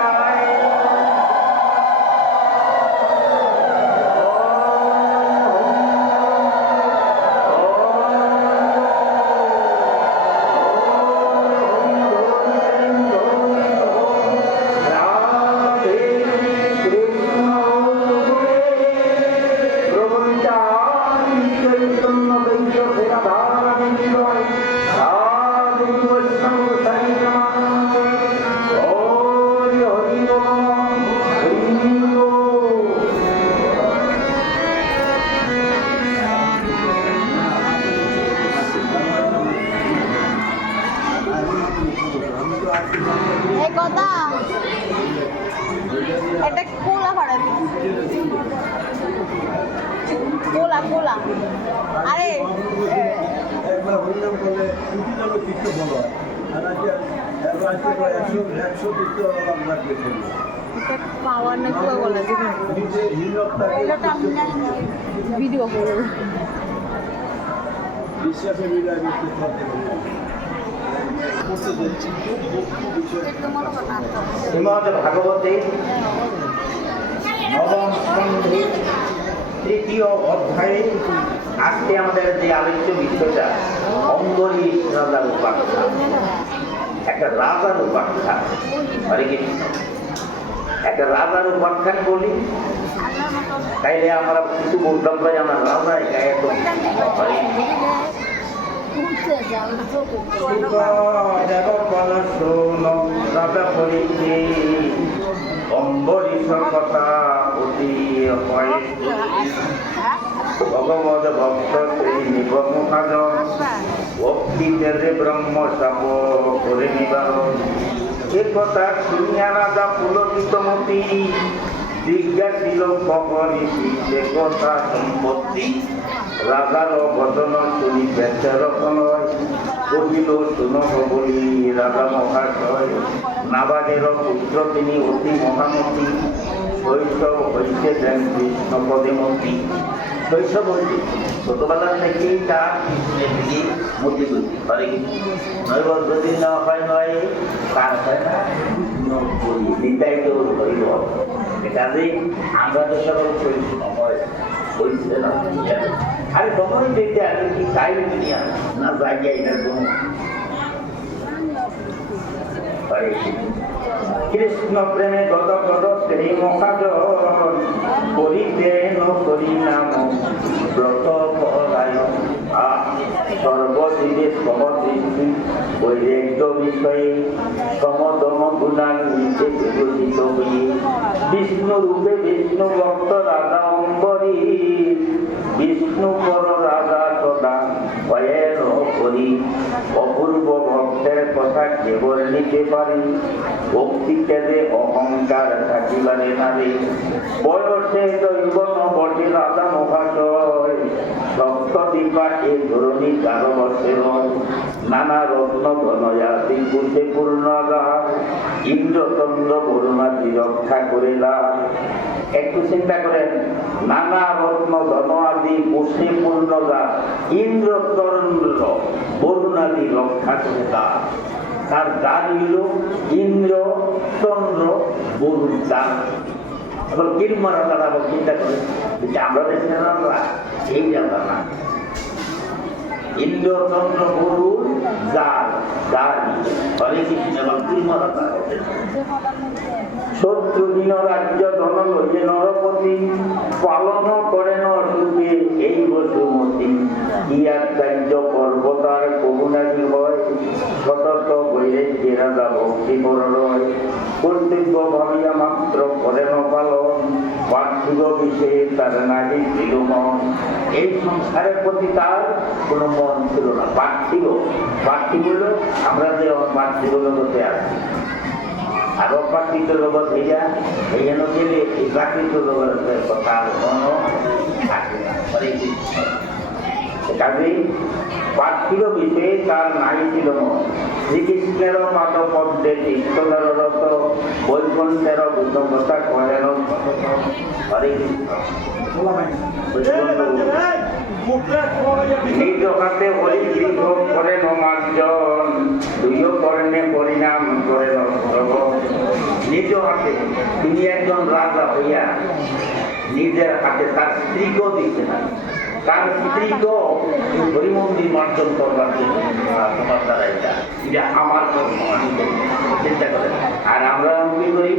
এই কথা এটা কোলা ফাড়া কোলা আরে একবার হরিনাম করলে 2 নামে তীর্থ বলো আর আজকে রাজ্যে প্রায় 100 তীর্থ লাগবে। এটা পাওয়ার না কি বলে নিজে হিন্দুটাকে ভিডিও করব বিশ্বাসে মিলাই দিতে পারতে শ্রীমদ ভাগবতে নবম স্কন্ধে 3য় অধ্যায়ে আজকে আমাদের যে আলোচ্য বিষয়টা অম্বরীশ রাজার উপাখ্যা, একটা রাজার উপাখ্যা, হরে কৃষ্ণ। একটা রাজার উপাখ্যান বলি তাইলে আমরা কিছু বলতাম পারি, আমার রাজা এত রাজা বলিছে অম্বরীশের কথা অতি হয় ভগবত ভক্ত শ্রী নিবমুখাজন ভক্তিতে ব্রহ্ম সাপ করে নিবারণ। এ কথা শুনিয়া রাজা পুলকিতমতি জিজ্ঞাসিল কবনীতি সে কথা সম্পত্তি। রাজার বচন শুনি বেচার নয়, কহিল শুনব বলি রাজা মহাশয়। নাবাদের পুত্র তিনি অতি মহামতি, শৈশব হইতে দেন কৃষ্ণ পদেমতি। শৈশব হইতে ছোটবেলা থেকেই তার কৃষ্ণের দিকে মতি বুদ্ধি, হরে নৈবল যদি না হয় নয় কার হয় না নিতাই গৌর হরিব। কাজেই আমরা তো সবাই শৈশব হয় হইছে না, আরে তখন দেখতে আগে কি চাই দুনিয়া না জায়গায় না কোনো কৃষ্ণ প্রেমে গত গত শ্রী মহাজন করিতে নকরি নাম ব্রত পরায়ণ। সর্ব দিবে সমদৃষ্টি বৈরাগ্য বিষয়ে সমদম গুণান্বিতে বিবেচিত হয়ে বিষ্ণু রূপে বিষ্ণু ভক্ত রাধা অম্বরী বিষ্ণু পর রাধা সদা ভয়ের করি অপূর্ব ভক্তের কথা কেবল নিতে পারি ভক্তি কেদে অহংকার থাকিবারে নারে বয়সে দৈবন বটে রাধা মহাশয় সপ্ত দীপা এ ধরণী কারো বসে নানা রত্ন ধনয়াতি কুশে পূর্ণগা ইন্দ্রচন্দ্র বরুণাদি রক্ষা করে লাভ একটু চিন্তা করেন নানা রত্ন ধন আদি কুশে পূর্ণগা ইন্দ্রচন্দ্র বরুণাদি রক্ষা করে লাভ তার গান হইল ইন্দ্র চন্দ্র বরুণ গান আবার কিরমারা তারা আবার চিন্তা করে আমরা দেশে আমরা এই জানা না ইন্দ্রচন্দ্র বরুণ গান গাড়ি হরে কৃষ্ণ এবং কিরমারা তারা শত্রু দিন রাজ্য ধন লইয়ে নরপতি পালন করেন সুখে এই বসুমতি ইয়ার কার্য পর্বতার করুণাদি হয় সতর্ক বইরে জেরাদা ভক্তি রয় কর্তব্য ভাবিয়া মাত্র করেন পালন পার্থিব বিষয়ে তার নারী ছিল মন এই সংসারের প্রতি তার কোনো মন ছিল না পার্থিব পার্থিব হল আমরা যে পার্থিব জগতে আছি আর অপ্রাকৃত জগৎ হইয়া এইখানে গেলে এই প্রাকৃত জগতের কথা আর কোনো থাকে না কাজেই পার্থিব বিষয়ে তার নাই ছিল শ্রীকৃষ্ণের পাদ পদ্মে তীর্থধার রত বৈকুণ্ঠের বুদ্ধতা করেন হরে নিজ হাতে হরিগৃহ করেন মার্জন দুই কর্ণে পরিণাম করেন নিজ হাতে তিনি একজন রাজা হইয়া নিজের হাতে তার স্ত্রীকেও দিচ্ছে না তার স্ত্রীকেও হরিমন্দির মার্জন করবার জন্য তোমার দ্বারা এটা আমার কর্ম আমি চিন্তা করেন আর আমরা কি করি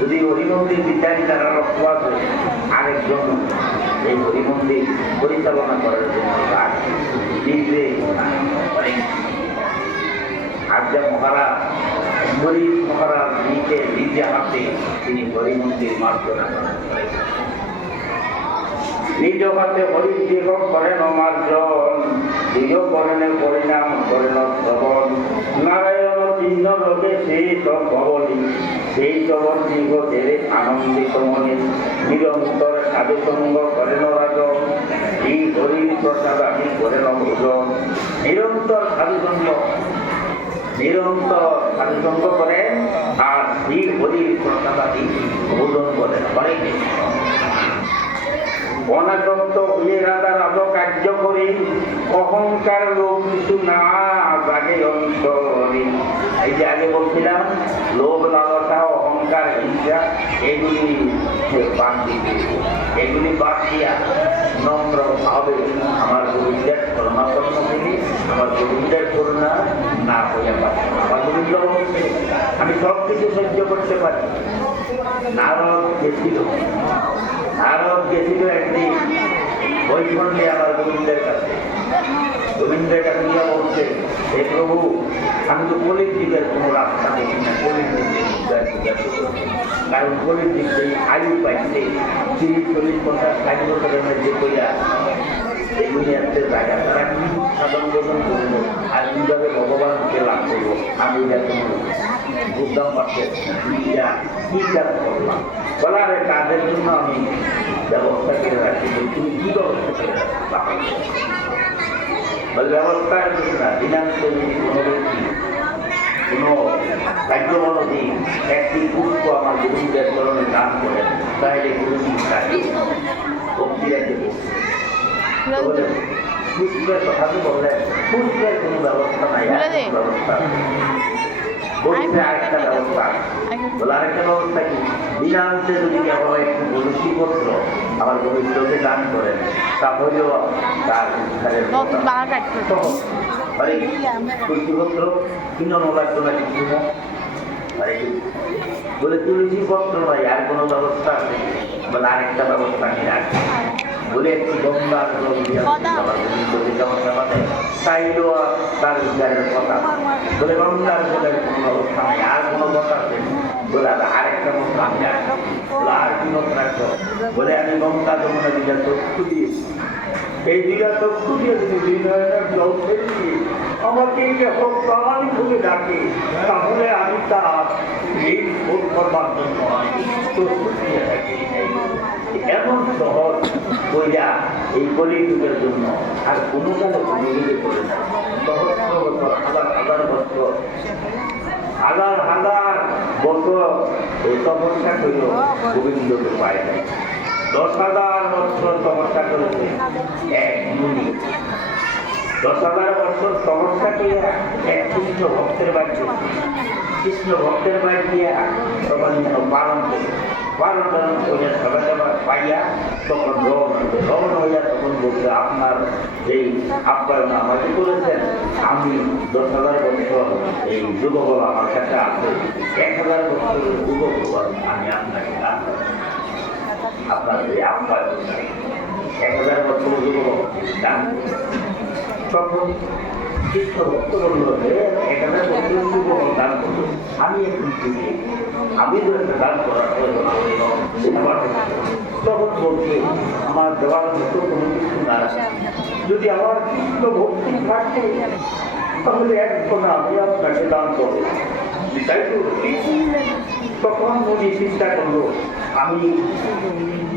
যদি হরিমন্দির বিচারী তারা রক্ষবাদ হয়ে আরেকজন এই হরিমন্দির পরিচালনা করার জন্য নিজে আজ্ঞা মহারাজ গরিব মহারাজ নিজে হাতে তিনি হরিমন্দির মার্জনা করেন নিজ হাতে হরিগৃহ করেন মার্জন দুই করণের পরিণাম করেন শ্রবণ নারায়ণ চিহ্ন লোকে সেই সব ভবনী সেই সব দীর্ঘ ছেড়ে আনন্দিত মনে নিরন্তর সাধুসঙ্গ করেন রাজন এই হরির প্রসাদ আমি করেন ভোজন নিরন্তর সাধুসঙ্গ করেন আর শ্রী হরির প্রসাদ আদি ভোজন করেন হরে কৃষ্ণ অনাসক্ত হয়ে রাধা রাধ কার্য করি অহংকার লোভ কিছু না জাগে অন্তরে এই যে আগে বলছিলাম লোভ লালসা অহংকার হিংসা এগুলি বাদ দিতে এগুলি বাদ দিয়া নম্র ভাবে আমার গোবিন্দের করুণাপন্ন করি আমার গোবিন্দের করুণা না হইয়া পারি আমার গোবিন্দ আমি সব কিছু সহ্য করতে পারি নারদ গেছিল একদিন বৈকুণ্ঠে আমার গোবিন্দের কাছে গিয়ে বলছে হে প্রভু আমি তো কলির দিকের কোনো রাস্তা দেখি না কলির দিকে কারণ কলির দিক সেই আয়ু পাইছে 30-40-50-60 বছরের মধ্যে কইয়া এগুলি একটা জায়গা তারা কি সাধন গ্রহণ করবো আর কিভাবে ভগবানকে লাভ করবো আমি এটা কোনো বুঝতাম পারছে কি কাজ করলাম বলার কাজের জন্য আমি ব্যবস্থা করে রাখি তুমি কি ব্যবস্থা করে রাখি ব্যবস্থা কিছু না দিনাঙ্ক কোনো ব্যক্তি কোনো ভাগ্যবনদী একটি পুষ্প আমার গুরুদের চরণে দান করেন তাহলে গুরুজি তাকে ভক্তি রাখতে পুষ্পের কথা তো বললেন পুষ্পের কোনো ব্যবস্থা নাই ব্যবস্থা বলছে আরেকটা ব্যবস্থা বলে আরেকটা ব্যবস্থা কি দিনান্তে যদি কেবল একটু তুলসীপত্র আমার গোবিন্দকে দান করেন তাহলেও তার উদ্ধারের তুলসীপত্র কিনো লাগতো না কিছু না বলে তুলসীপত্র নয় আর কোনো ব্যবস্থা আছে বলে আরেকটা ব্যবস্থা আমি রাখি বলে একটি গঙ্গার জল দিয়া চাইল তার বিচারের কথা বলে গঙ্গার জলের কোনো অবস্থা নেই আর কোনো কথা নেই বলে আরেকটা মতো আমি বলে আর কি মত রাখো বলে আমি গঙ্গা যমুনা দিঘা চক্ষু দিয়েছি এই দিঘা চক্ষু দিয়ে যদি বিনয়নের জল ফেলছি আমাকে যখন প্রামাণিক ভাবে ডাকে তাহলে আমি তার এই ভোট করবার জন্য প্রস্তুত নিয়ে থাকি এমন সহজ বইয়া এই কলিযুগের জন্য আর কোনো কালে অনুভূতি করে না সহস্র বছর হাজার হাজার বছর হাজার হাজার বছর এই তপস্যা করিল গোবিন্দকে পায় নাই 10,000 বছর তপস্যা করেছে এক মুনি 10,000 বছর তপস্যা করিয়া এক কৃষ্ণ ভক্তের বাড়ি কৃষ্ণ ভক্তের বাড়ি দিয়া তখন যেন পালন করে পালন করে সবাই সবার পাইয়া তখন রবণ হইয়া তখন বলছে আপনার এই আপ্যায়ন আমাকে করেছেন আমি 10,000 বছর এই যুগবল আমার কাছে আছে 1,000 বছরের যুগবল আমি আপনাকে দান আপনার এই আপ্যায়ন 1,000 বছরের যুগবল দান তখন কৃষ্ণ ভক্ত বলল যে 1,000 বছরের যুগবল দান করবো আমি এখন খুশি আমি তো একটা দান করার তখন বলছে আমার দেওয়ার মতো কোনো কিছু না যদি আমার কৃষ্ণ ভক্তি থাকে তাহলে এখন আমি আপনাকে দান করবো তাই তো তখন উনি চিন্তা করলো আমি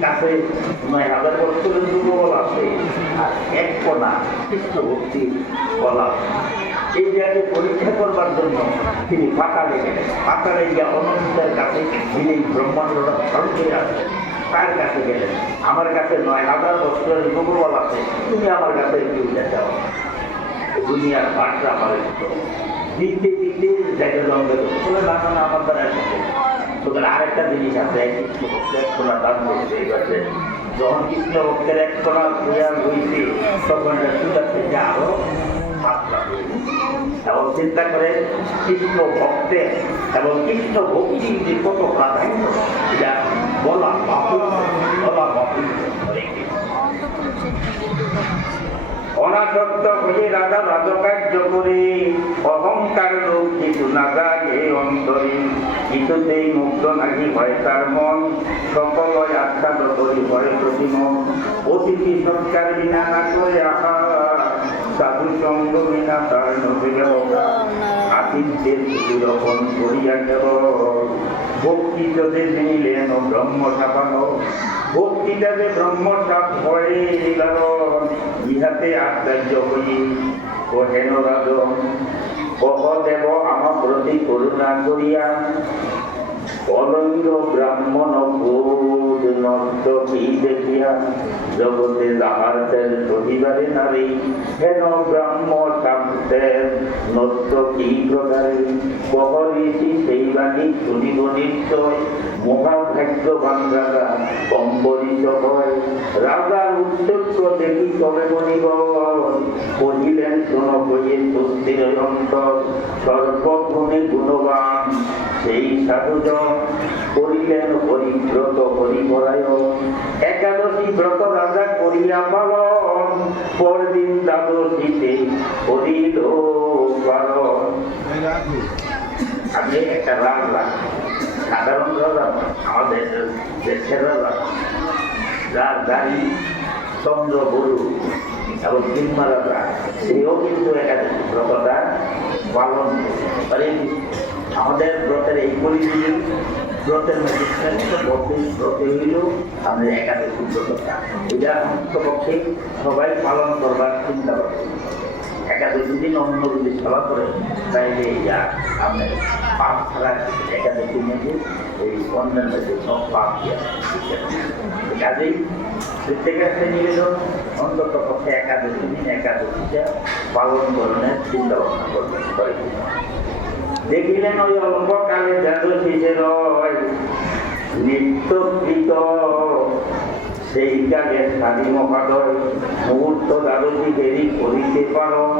কাছে 9,000 বছরের যুগবল আছে আর এক কণা কৃষ্ণ ভক্তি বলা এই জায়গায় পরীক্ষা করবার জন্য তিনি পাতালে গেলেন পাতালে গিয়ে অনন্তের কাছে যিনি ব্রহ্মাণ্ডটা ধারণ করে আসেন তার কাছে গেলেন আমার কাছে 9,000 বছরের যুগবল আছে তুমি আমার কাছে একটু যাও দুনিয়ার বাটরা আমার দিতে দিতে জায়গা জঙ্গল বলে না না আমার দ্বারা তোদের আরেকটা জিনিস আছে কৃষ্ণ ভক্তের এক কোনা দান করছে এবারে যখন কৃষ্ণ ভক্তের এক কোনা পূজা হয়েছে তখন সুন্দর থেকে আরো এবং চিন্তা করে কৃষ্ণ ভক্তের এবং কৃষ্ণ ভক্তির যে কত প্রাধান্য এটা বলা বাপু অনাসক্ত হয়ে রাজা রাজকার্য করে অহংকার লোক কিছু না জাগে অন্তরে কিছুতেই মুক্ত নাকি হয় তার মন সকল আচ্ছাদ করি হয় প্রতিমন অতিথি সংস্কার বিনা না করে আহা সাধু সঙ্গ বিনা তার নদী আতিথ্যের সুরক্ষণ করিয়া গেল ভক্তি যদি নিলেন ব্রহ্ম সাপানো ভক্তিটা যে ব্রহ্মসাপ হয়ে গেল ইহাতে আশ্চর্য হই কহেন রাজন কহ দেব আমার প্রতি করুণা করিয়া অলঙ্গ ব্রাহ্মণ বোধ নষ্ট কি দেখিয়া জগতে যাহার তেল সহিবারে নারী হেন ব্রাহ্ম সাপ্তের নষ্ট কি প্রকারে কহ ঋষি সেই বাণী শুনিব নিশ্চয় মহাভাগ্যবান রাজা কম্বলিত হয় রাজার উচ্চত্ব দেখি তবে মনিব কহিলেন শোন কয়ে স্বস্তির অন্তর সর্বগুণে গুণবান সেই সাধুজন করিলেন হরিব্রত হরিপরায়ণ একাদশী ব্রত রাজা করিয়া পালন পরদিন দ্বাদশীতে হরিল পালন আমি একটা রাজা সাধারণ রাজা আমাদের দেশের রাজা যার গাড়ি চন্দ্র গরু এবং কিংবা রাজা সেও কিন্তু একাদশী ব্রতটা পালন করে আমাদের ব্রতের এই পরিস্থিতি ব্রতের মধ্যে ব্রতে হইল আমাদের একাদশী ব্রতটা এটা অন্তপক্ষে সবাই পালন করবার চিন্তা করে একাদশী দিন অন্য যদি সেবা করে তাইলে আপনার পাপ ছাড়া একাদশীর মধ্যে এই অন্যের মধ্যে সব পাপ দিয়ে কাজেই প্রত্যেকের একটা নিবেদন অন্তত পক্ষে একাদশী দিন একাদশীটা পালন করণের চিন্তা ভাবনা করবেন করে দেখিলেন ওই অল্পকালে দ্বাদশীতে রয় নিত্যকৃত সেই কালে স্বাধীন পাদয় মুহূর্ত দ্বাদশী দেরি করিতে পারন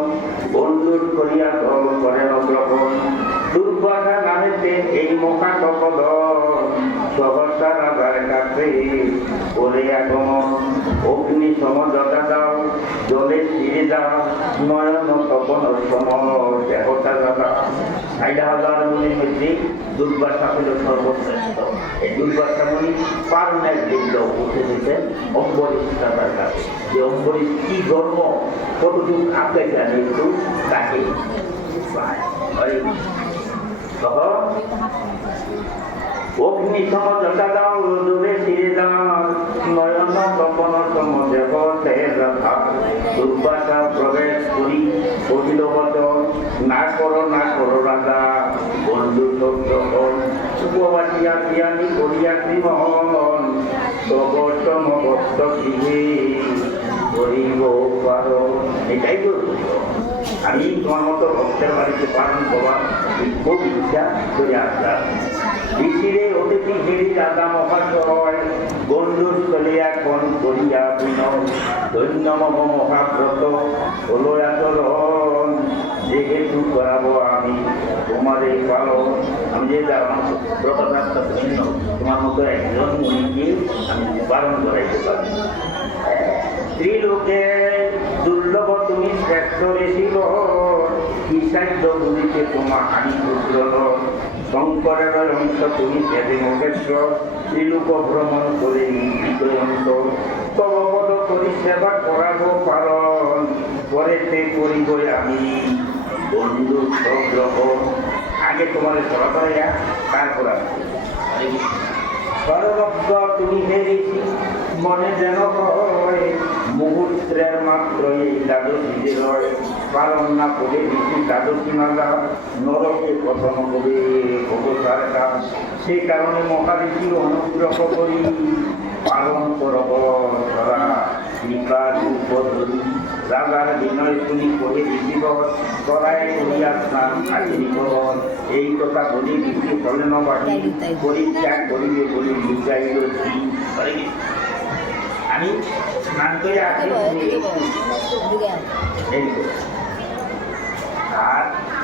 বন্ধুর করিয়া দল করেন গ্রহণ দুর্বাসা নামেতে এই মোকা কপদ সহসা রাজার কাছে করে আগমন অগ্নি সমঝটা দাও, জলে ছিঁড়ে দাও, নয়ন তপন সম দেহতা দাদা। ৬০,০০০ মুনির মধ্যে দুর্বাসা হল সর্বশ্রেষ্ঠ। এই দুর্বাসা মুনি পারণের দিল্য উঠে দিতেন অম্বরীশ দাদার কাছে। যে অম্বরীশ কি ধর্ম কতটুকু আপনি জানি একটু তাকে অগ্নি সমঝটা দাও, জলে ছিঁড়ে দাও, নয়ন তপন সম দেহতা। দুর্বাসা প্রবেশ করি কহিল বচন, না করো রাজা, বন্ধু সত্যন উপবাসী আসিয়ানি করিয়াছি মহন, সমবস্ত গৃহে করিব পারণ। এটাই তো আমি তোমার মতো ভক্তের বাড়িতে পালন করবার খুব ইচ্ছা করে আসলাম। ঋষিরে অতিথি হেরি দাদা মহাশয়, বন্ধুর চলিয়া কোন করিয়া বিনয়, ধন্য মম মহাব্রত হলো আচরণ, যেহেতু করাবো আমি তোমাদের পালন। আমি যে ব্রতপ্রাপ্ত ধন্য তোমার মতো একজন মুনিকে আমি পালন করাইতে পারি। স্ত্রীলোকে দুর্লভ তুমি শ্রেষ্ঠ ঋষিল, ঈশাদ্য গুলিতে তোমার হানি পুত্র। শঙ্করের অংশ তুমি সেবে মহেশ্বর, ত্রিলোক ভ্রমণ করে নির্মিত অন্ত। তব পদ করি সেবা করাবো পালন, পরেতে করিব আমি বন্ধু গ্রহণ। আগে তোমার সেবা করাইয়া তারপর সর্বজ্ঞ তুমি হেরেছি মনে যেন হয়, মুহূর্তের মাত্র এই দ্বাদশী রয়। পালন না করে বেশি দ্বাদশী মালা নরকে কথন হবে ভগতার কাজ। সে কারণে মহাঋষি অনুগ্রহ করি পালন করব ধরা কৃপার উপধরি। রাজার বিনয় শুনি করে ঋষিব করায় করিয়া স্নান আচরিকরণ। এই কথা বলি ঋষি চলেন বাড়ি, পরীক্ষা করিবে বলি লুকাইল। আমি স্নান করে আসি আর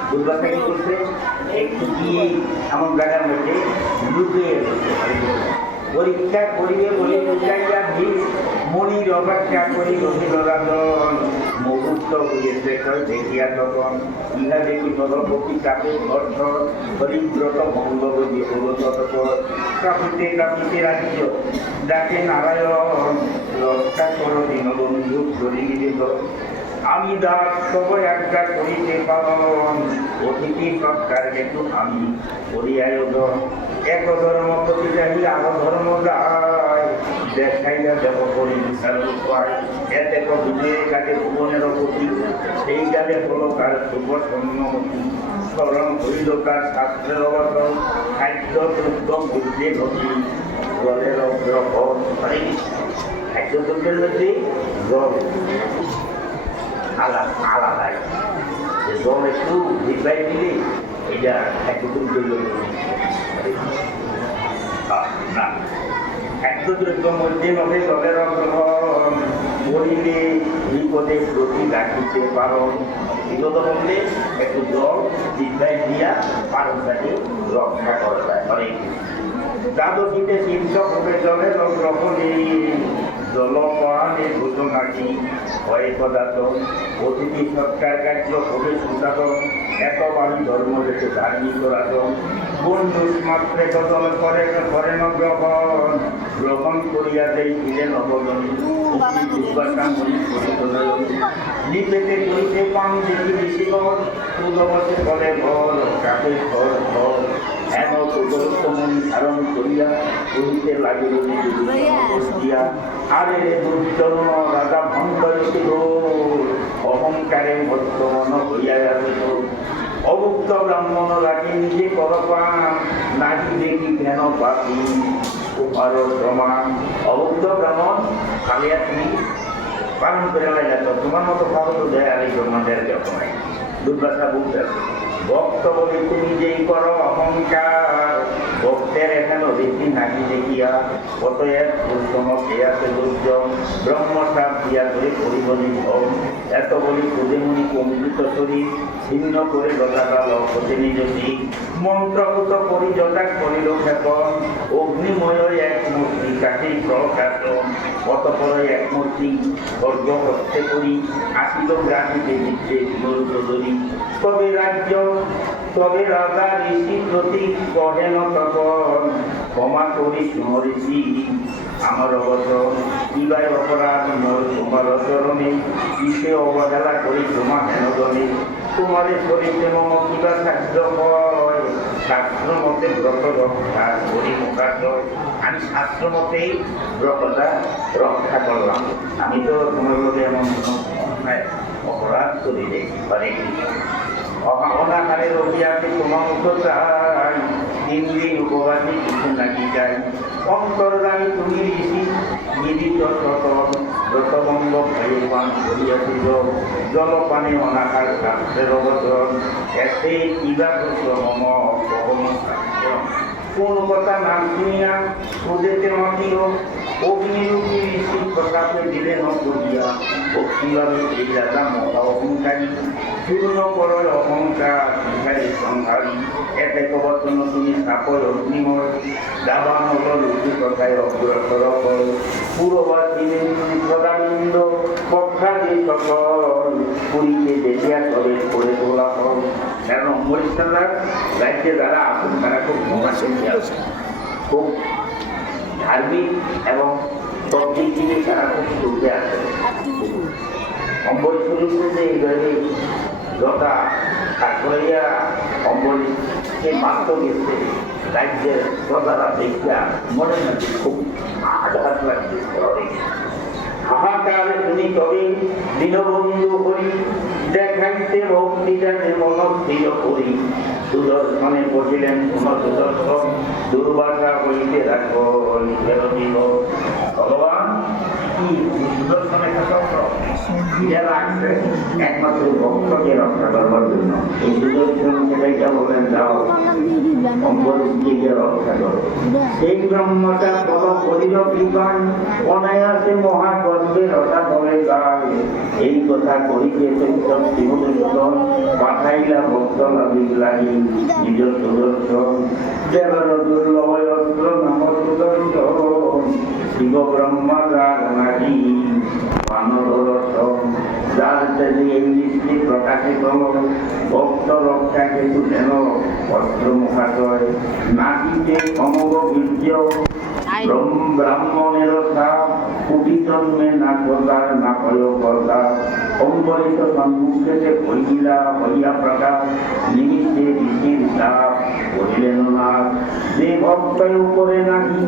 দুর্গাটা কি করছে, একটু গিয়ে আমার জায়গার মধ্যে লুকিয়ে পরীক্ষা করিবে বলে লুকাইয়া ভিড়। মনির অপেক্ষা করি রহিল রাজন, মুহূর্ত হইয়াছে দেখিয়া তখন। ইহা দেখি নরপতি কাপে অর্থ, হরিব্রত ভঙ্গ বলি হল তৎপর। কাঁপিতে কাঁপিতে রাজ্য ডাকে নারায়ণ, রক্ষা করো দীনবন্ধু করিল। আমি দাস সব আজ্ঞা করিতে পালন, অতিথি সৎকার হেতু আমি করি আয়োজন। এক ধর্ম প্রতি যাই আগ ধর্ম যায়, দেখাইয়া দেব করি বিশাল উপায়। এতে বিজয়ে কাটে ভুবনের প্রতি, সেই গালে হলো তার শুভ সম্মতি। স্মরণ করিল তার শাস্ত্রের অবসর, খাদ্য দ্রব্য বুদ্ধে ঘটি জলের অগ্রহণ। খাদ্য দ্রব্যের মধ্যে জল আলাদা জল একটু ভিজাই দিলে এটা খাদ্যদ্রব্য না। খাদ্যদ্রব্যের মধ্যে মধ্যে জলের অগ্রহণ করিলে বিপদে প্রতি রাখিতে পারণ। বিপদ বললে একটু জল ভিজাই দিয়া পারণটাকে রক্ষা করা যায়। অনেক দ্বাদশীতে শীর্ষ হবে জলের অগ্রহণে, জলপানে ঘোষণাটি হয় পদার্থ। অতিথি সৎকার কার্য হবে সুসাধন, এত বাণী ধর্ম রেখে ধার্মিক রাজন। বন্ধু মাত্রে কদল করেন গ্রহণ, গ্রহণ করিয়া দেই ছিলেন অবদনী। নিপেতে করিতে পান দেখি ঋষিগণ, তুলবসে করে ঘর কাপে ঘর ঘর। এমন মন ধারণ করিয়া করিতে লাগিল দিয়া। আরে দুর্জন রাজা ভঙ্গ ছিল, অহংকারে বর্তমান হইয়া আসিল। অভুক্ত ব্রাহ্মণ রাখি নিজে করপান, নাকি দেখি কেন পাপি উপার প্রমাণ। অভুক্ত ব্রাহ্মণ কালিয়া তুমি পালন করে লাইলা, তো তোমার মতো পালন তো দেয় আর এই ব্রহ্মাণ্ডের যত নাই। দুর্বাসা বুঝতে ভক্ত বলে তুমি যেই করো অহংকার, ভক্তের এখানে বেশি নাকি দেখিয়া অতএব উত্তম খেয়াতে দুর্যোগ ব্রহ্মসাপ দিয়া ধরে পরিবলি ভব এত বলি প্রদেমুনি কম্পিত শরীর ছিন্ন করে যথাকাল হতে নিজতি মন্ত্রভূত করি যথা করিল ক্ষেপণ অগ্নিময় এক মূর্তি কাঠেই প্রকাশ অতপর এক মূর্তি স্বর্গ হস্তে করি আসিল গ্রামীতে দিচ্ছে বিমূর্ত ধরি তবে রাজ্য তবে রাজা ঋষি প্রতি কহেন তখন ক্ষমা করি ঋষি আমার অবসর ইবাই অপরাধ মোর তোমার চরণে কিসে অবহেলা করি তোমার হেনগণে তোমারে শরীরে মম কিবা শাস্ত্র হয় শাস্ত্র মতে ব্রত রক্ষা করি মুখাশয় আমি শাস্ত্র মতেই ব্রতটা রক্ষা করলাম আমি তো তোমার লোকে এমন কোনো অপরাধ করি দেখি পারি অনাহারে রবিয়াকে তোমার মতো চাই 3 দিন উপবাসী কিছু নাকি চাই অন্তর্গামী তুমি ঋষি নিবিত সতন ব্রতভঙ্গ খাইয়ে পান করিয়াছিল জলপানে অনাহার শাস্ত্রের অবসর এতে কিবা মম কহম শাস্ত্র কোন কথা নাম শুনিয়া সুদেতে মাতিও অগ্নিরূপী ঋষি প্রতাপে দিলেন করিয়া ভক্তিভাবে এই রাজা মহা অহংকারী পূর্ণ করয় অহংকার বিহারী সংহারী এতে কবচন তুমি সাপয় অগ্নিময় দাবান হল রুচি কথায় অগ্রসর ফল পুরবাসী প্রদানন্দ পক্ষাদি সকল পুরীকে দেখিয়া তবে করে তোলা ফল কারণ অম্বরীশ্বররা রাজ্যে যারা আসুন তারা খুব খুব ধার্মিক এবং তত্ত্বিক জিনিস তারা খুব সুখে আসে অম্বরীশ্বরীতে যে এইভাবে যথা ঠাকুরাইয়া অম্বরীশকে মাত্র গেছে রাজ্যের প্রজারা দেখিয়া মনে নাকি খুব আঘাত লাগছে হাহাকারে শুনি তবে দীনবন্ধু হরি দেখাইতে ভক্তি জানে মন স্থির করি সুদর্শনে বসিলেন সুদর্শন দুর্বাসা হইতে রাখো ভগবান কি সুদর্শন একটা চক্র এটা লাগছে একমাত্র ভক্তকে রক্ষা করবার জন্য এই সুদর্শন সেটাইটা বলেন যাও অম্বরীশকে রক্ষা করো সেই ব্রহ্মটা ফল করিল কৃপান অনায়াসে মহাগর্বে রথা বলে গায় এই কথা করিতে শ্রীমধুসূদন পাঠাইলা ভক্ত লাগি নিজ সুদর্শন দেবর দুর্লভ অস্ত্র নাম সুদর্শন শিব ব্রহ্মা নাকি পানরসম যার তেজি এই দৃষ্টি প্রকাশিত ভক্ত রক্ষা কিন্তু যেন অস্ত্র মুখাশয় নাকিতে সমগ বীর্য ব্রাহ্মণের সাপ কুটি জন্মে না প্রকার না ভয় কর্তা অম্বরিত সম্মুখেতে কইলা হইয়া প্রকাশ নিমিত্তে ঋষির সাপ করিলেন না যে ভক্তের উপরে নাকি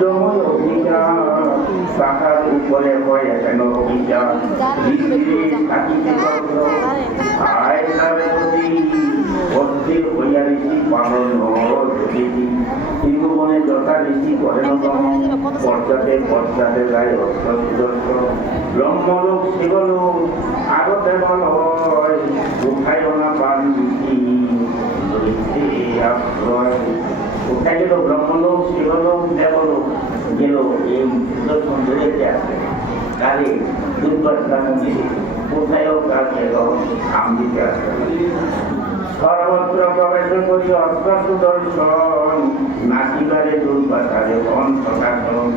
জময় অভিযান শাখার উপরে হয় কেন অভিযান ঋষিরে থাকিতে পত্র আয় নারে যদি ভক্তির হইয়া ঋষি পালন যদি ত্রিভুবনে যথা ঋষি করেন পশ্চাতে পশ্চাতে যায় ব্রহ্মলোক শিবলোক আগতে বল হয় উঠাই না পান আশ্রয় কোথায় গেল ব্রহ্মলোক শিবলোক দেবলোক গেল এই সুদর্শন ধরেতে আছে কালে দুর্বাসা মন্দিরে কোথায়ও কাজ গেল আম দিতে আসে সর্বত্র প্রবেশ করি অস্ত্র সুদর্শন নাচিবারে দুর্বাসারে অন্তকাশন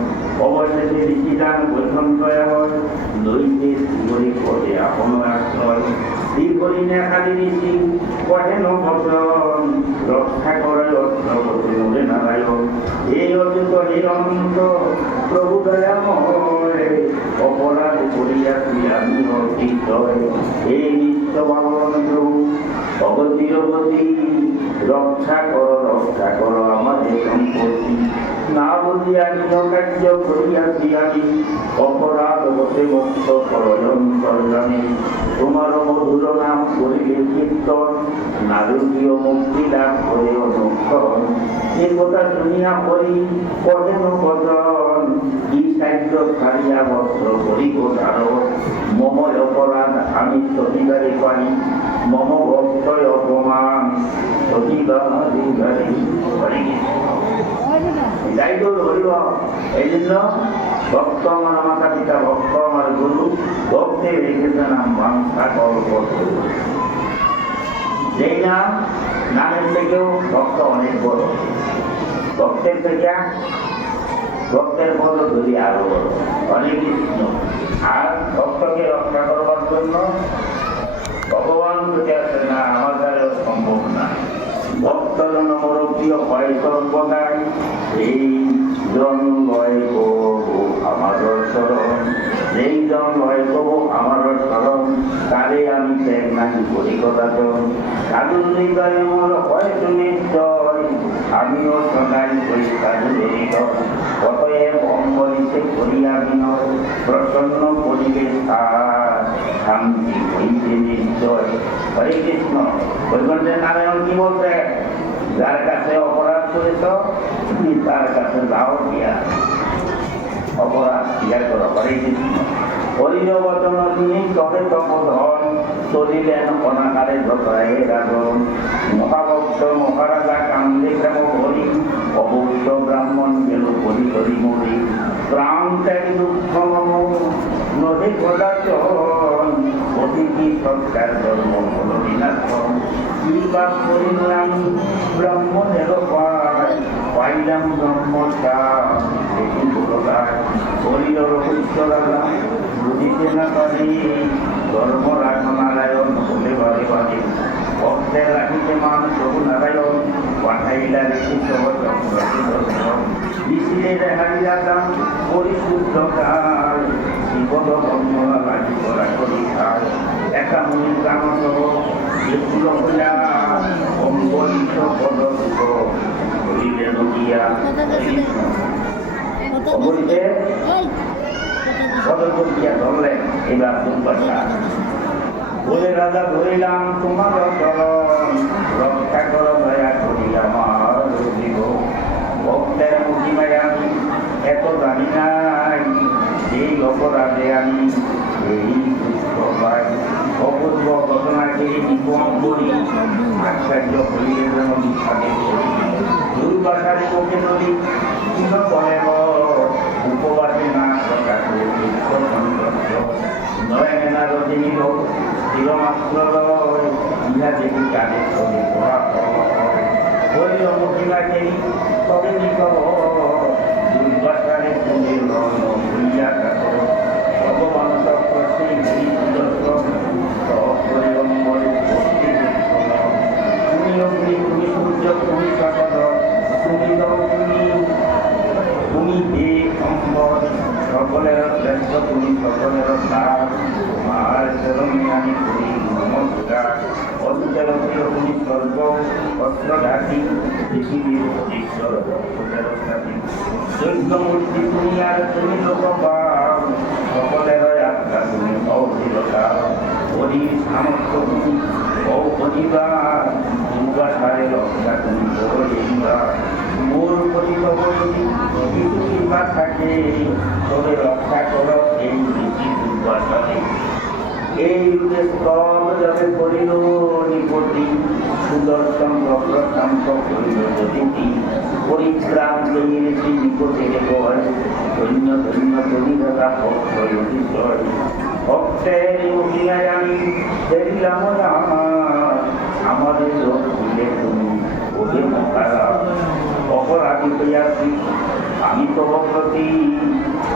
অবশেষে ঋষিদান বৈষন্ত হয় লইতে শ্রীহরি পদে আপন আশ্রয় শ্রীহরি নেখালি ঋষি কহেন বচন রক্ষা করে অস্ত্রপতি মরে নারায়ণ এই অযুত হে অনন্ত প্রভু দয়াময় অপরাধ করিয়াছি আমি অতীত এই নিত্য বাবন প্রভু অগতিরগতি রক্ষা করো আমাদের সম্পত্তি না বুঝিয়া কার্য করিয়াছি আমি অপরাধ হতে মুক্ত করজনে তোমার মধুর নাম করিলে কীর্তন নারকীয় মুক্তি লাভ করে অনুক্ষণ এ কথা শুনিয়া করি কঠেন বচন কি সাহায্য ছাড়িয়া বস্ত্র করিব ধারণ মময় অপরাধ আমি সতিবারে পারি মম ভক্তয় অপমান যাই তো হরিব এই জন্য ভক্ত আমার মাতা পিতা ভক্ত আমার গুরু ভক্তে রেখেছে নাম বাংলা কল্প যেই নাম নামের থেকেও ভক্ত অনেক বড় ভক্তের থেকে ভক্তের বড় ধরি আরো বড় অনেক কৃষ্ণ আর ভক্তকে রক্ষা করবার জন্য ভগবান বসে আছে না আমার দ্বারা সম্ভব না ভক্ত জন প্রিয় হয় সর্বদাই এই জন লয় প্রভু আমার শরণ এই জন লয় প্রভু আমার শরণ তারে আমি ত্যাগ নাহি করি কথাজন সাধুর হৃদয় আমার হয়তো নিশ্চয় আমিও সদাই করি সাধু জড়িত অতএব অম্বলিতে করিয়া বিনয় প্রসন্ন পরিবেশ তার শান্তি হইতে নিশ্চয় হরে কৃষ্ণ বৈকুণ্ঠের নারায়ণ কি বলতে যার কাছে অপরাধ করেছ তুমি তার কাছে যাও দিয়া অপরাধ স্বীকার করো হরে কৃষ্ণ হরির বচন তিনি তবে তপধন চলিলেন অনাকারে ধরায় রাজন মহাভক্ত মহারাজা কান্দে প্রেম হরি অবশ্য ব্রাহ্মণ গেল হরি হরি মরি প্রাণ ত্যাগ দুঃখ নদী কদাচন অতিথি সৎকার ধর্ম হল বিনাশন কি বা করিল আমি ব্রাহ্মণের পাইলাম ব্রহ্মটা দেখি বললায় হরির রহস্য রাজা বুঝিতে না পারি ধর্ম রাখ নারায়ণ বলে বারে বারে ভক্তের রাখিতে মান প্রভু নারায়ণ পাঠাইলা রেখে বিশিলে রেহাই রাজাম পরিশুদ্ধ কাল বিপদ বন্ধনা লাগি করা করি খায় একা মুনি প্রাণ সহ বিপুল হইয়া অম্বলিত পদ হইলে নদিয়া অবৈধে পদকটিয়া ধরলেন এবার দুর্বাসা বলে রাজা ধরিলাম তোমার চরণ রক্ষা কর দয়া করি আমার জীব ভক্তের মহিমায় আমি এত জানি নাই এই অপরাধে আমি এই দুঃখ পাই অপূর্ব ঘটনাকে নিপন করি আশ্চর্য হইলে যেমন দুর্বাসার চোখে নদী কিনো বলে উপবাসে না প্রকাশ নয়না রজনী লোক চিরমাত্র ইহা দেখি কাজের ছবি পড়া হইল মহিমাকে তবে নিকট দুর্বাসারে তুমি হইয়া কাঠ ভগবান চক্র সেই তুমি অগ্নি তুমি সূর্য তুমি সকল তুমি তুমি হে সম্পদ সকলের শ্রেষ্ঠ তুমি সকলের সার তোমার চরণে আমি করি নমস্কার অঞ্চল তুমি স্বর্গ অস্ত্র ঢাকি পৃথিবীর ঈশ্বর যজ্ঞমূর্তি তুমি আর তুমি লোকপাল সকলের আত্মা তুমি অস্থিরতা হরির সামর্থ্য তুমি অপরিবার দুর্গাসারে রক্ষা তুমি পরিবার মোর পরিব কিছু কিংবা থাকে তবে রক্ষা করো এই রীতি দুর্বাসারে এই রূপে স্তব যাবে করিল নিপতি সুদর্শন বক্রকান্ত করিল যদি পরিত্রাণ পেয়েছি নিকটে বয় ধন্য ধন্য কবিতা ভক্তয় ভক্তের মহিলায় আমি দেখলাম আমাদের লোক দিলে তুমি ওকে মোকারা অপরাধী হইয়াছি আমি তো প্রতি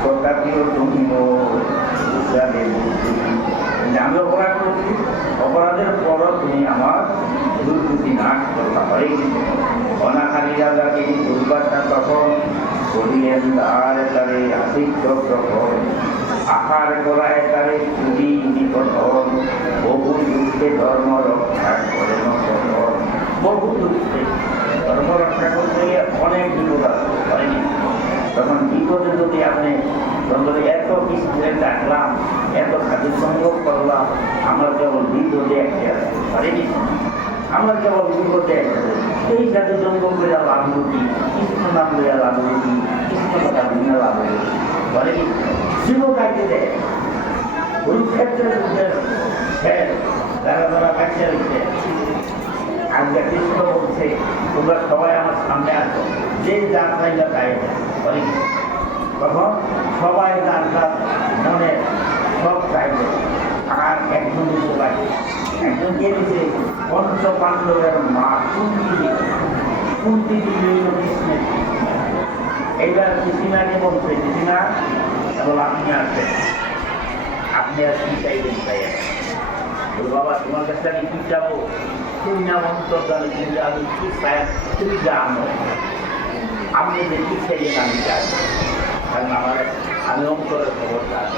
তথাপিও তুমিও আমি অপরাধ করছি অপরাধের পর তুমি আমার দুর্গতি নাশ করতে পারে অনাকারী রাজাকে দুর্বাসা তখন করিলেন তার তারে আদিত্য গ্রহণ আহার করায় তারে চুরি নিকটন বহু যুদ্ধে ধর্ম রক্ষা করেন বহু যুদ্ধে ধর্ম রক্ষা করতে গিয়ে অনেক বিপদ আসতে পারেনি তখন বিপদে যদি আপনি এত স্কুলে ডাকলাম এত খাদ্য সংগ্রহ করলাম আমরা কেবল বিপদে একটা পারিনি আমরা কেবল বিপদে একটা এই খাদ্য সংগ্রহ করে লাভ কি কৃষ্ণ নাম লইয়া লাভ কি কৃষ্ণ কথা ভিন্ন লাভ পারেনি শিব কাজে দেয় কুরুক্ষেত্রের যুদ্ধের শেষ যারা তারা কাছে রয়েছে আজকে কৃষ্ণ বলছে তোমরা সবাই আমার সামনে আসো, যে যা চাইলে তাই বলে তখন সবাই তার তার মনে সব চাইবে। আর একজন বাড়ি একজন কে দিছে পঞ্চ পাণ্ডবের মা কুন্তি কৃষ্ণের। এইবার কৃষ্ণাকে বলছে কৃষ্ণা এবং আপনি আসেন, আপনি আর কি চাইবেন তাই বাবা তোমার কাছে আমি কি যাবো, তুমি না অন্তর জানি কিন্তু আমি কি চাই তুমি জানো, আপনি যে কি চাইবেন আমি জানি, কারণ আমার আমি অন্তরের খবর জানি।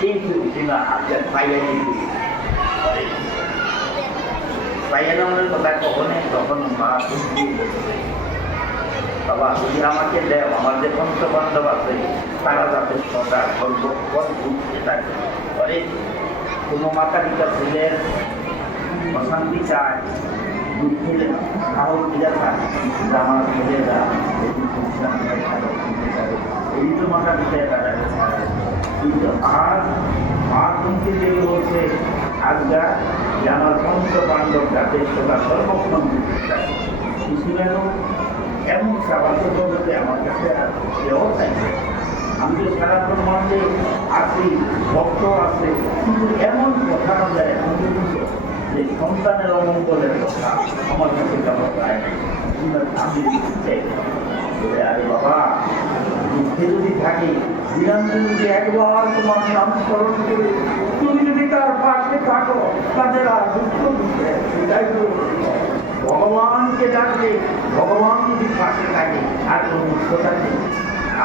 কিন্তু কিনা আপনার পাইয়ানের কথা কখনই তখন মা শুনছি বাবা যদি আমাকে দেও, আমার যে পঞ্চবান্ধব আছে তারা যাতে সদা সর্বক্ষণ ঘুরতে থাকে। কোনো মাতা পিতা ছেলের অশান্তি চায়, দুঃখের সাহস দিতে চায়, আমার ছেলেরা এই তো মাতা পিতা তারা। কিন্তু আজ মা কুন্তি দেবী বলছে আজকা যে আমার পঞ্চ পাণ্ডব যাতে সদা সর্বক্ষণ ঘুরতে থাকে। এমন স্বাভাবিক পদ্ধতি আমার কাছে কেউ চাইছে। আমি তো সারাক্ষণ মধ্যে আছি, ভক্ত আছে, কিন্তু এমন কথা যায় যে সন্তানের অমঙ্গলের কথা আমার কাছে কেমন যায় নাই। আমি চাই আরে বাবা দুঃখে যদি থাকি বিরামে যদি একবার তোমার নাম স্মরণ করে তুমি যদি তার পাশে থাকো তাদের আর দুঃখ দিচ্ছে সেটাই তো ভগবানকে ডাকলে ভগবান যদি পাশে থাকে আর কোনো দুঃখ থাকে।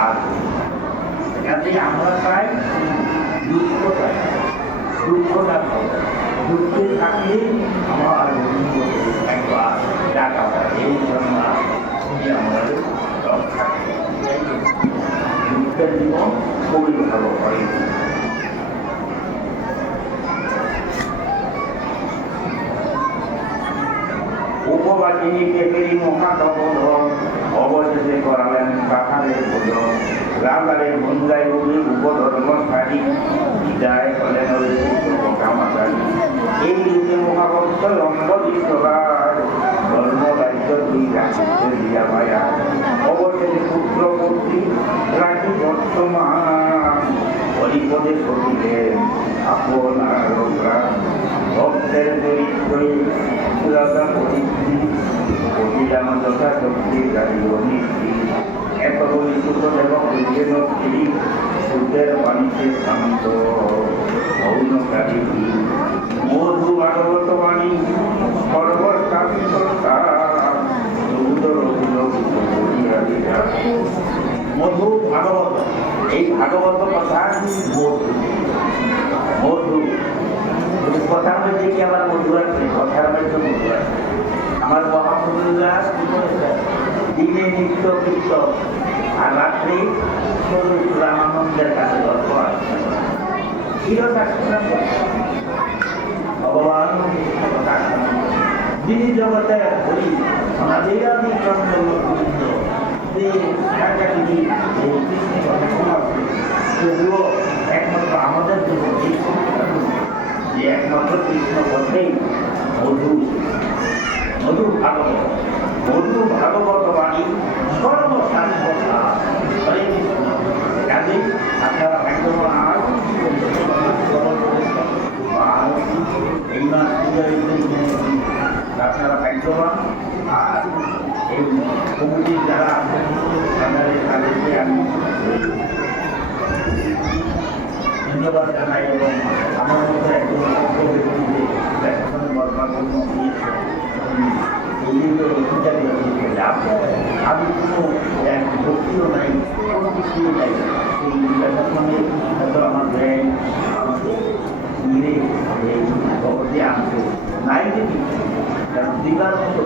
আর কাজে আমরা চাই দুঃখ চাই, দুঃখটা দুঃখে থাকলে আমার একবার ডাকা এই জন্য আমাদের দুঃখের জীবন খুবই ভালো হয়। উপবাসিনী কেকেরি মহাতপধ অবশেষে করালেন পাহাড়ের ভোজন, রাজারের ভঞ্জায় রবি উপধর্মশালী বিদায় হলেন কামাতারি। এই যুগে মহাভক্ত লম্বদীশ্বরার ধর্মরাজ্য দুই রাখিতে দিয়া পায়া। অবশেষে পুত্রপত্রী রাখি বর্তমান হরিপদে সখিলেন আপনার প্রাণ। ভক্তের চরিত্রে রাজা পরিস্থিতি কহিলাম যথাশক্তি গাড়ি অনিষ্টি। এত বলি সুখদেব হইলেন স্ত্রী সুখের বাণীতে শান্ত মৌনকারী মধু ভাগবত বাণী সর্বস্থাপিত মধু ভাগবত। এই ভাগবত কথা মধু কথার মধ্যে কি আমার মধু আছে, কথার মধ্যে মধু আছে। আমার মহাপুরুষরা দিনে নিত্য কৃত্য আর রাত্রি রামানন্দের কাছে গল্প আছে। ভগবান যিনি জগতে হরি আমাদের একমাত্র আমাদের জন্য যে একমাত্র কৃষ্ণ বলতেই মধু মধু ভাগবত, মধু ভাগবত বাণী সর্বশাস্ত্র হরে কৃষ্ণ। কাজে আপনারা একদম আর এই মাস আপনারা ভাগ্যবান। আর এই কমিটির যারা আছেন তাদেরকে আমি ধন্যবাদ জানাই এবং আমার মধ্যে একজন আমি কোনো এক ভক্তিও নাই, কোনো কিছুও নাই। সেই দেখাশনে আমার ব্যয় আমাকে মিলে এই ভগবতী আনছে নাই যে কিছু, কারণ দিবার মতো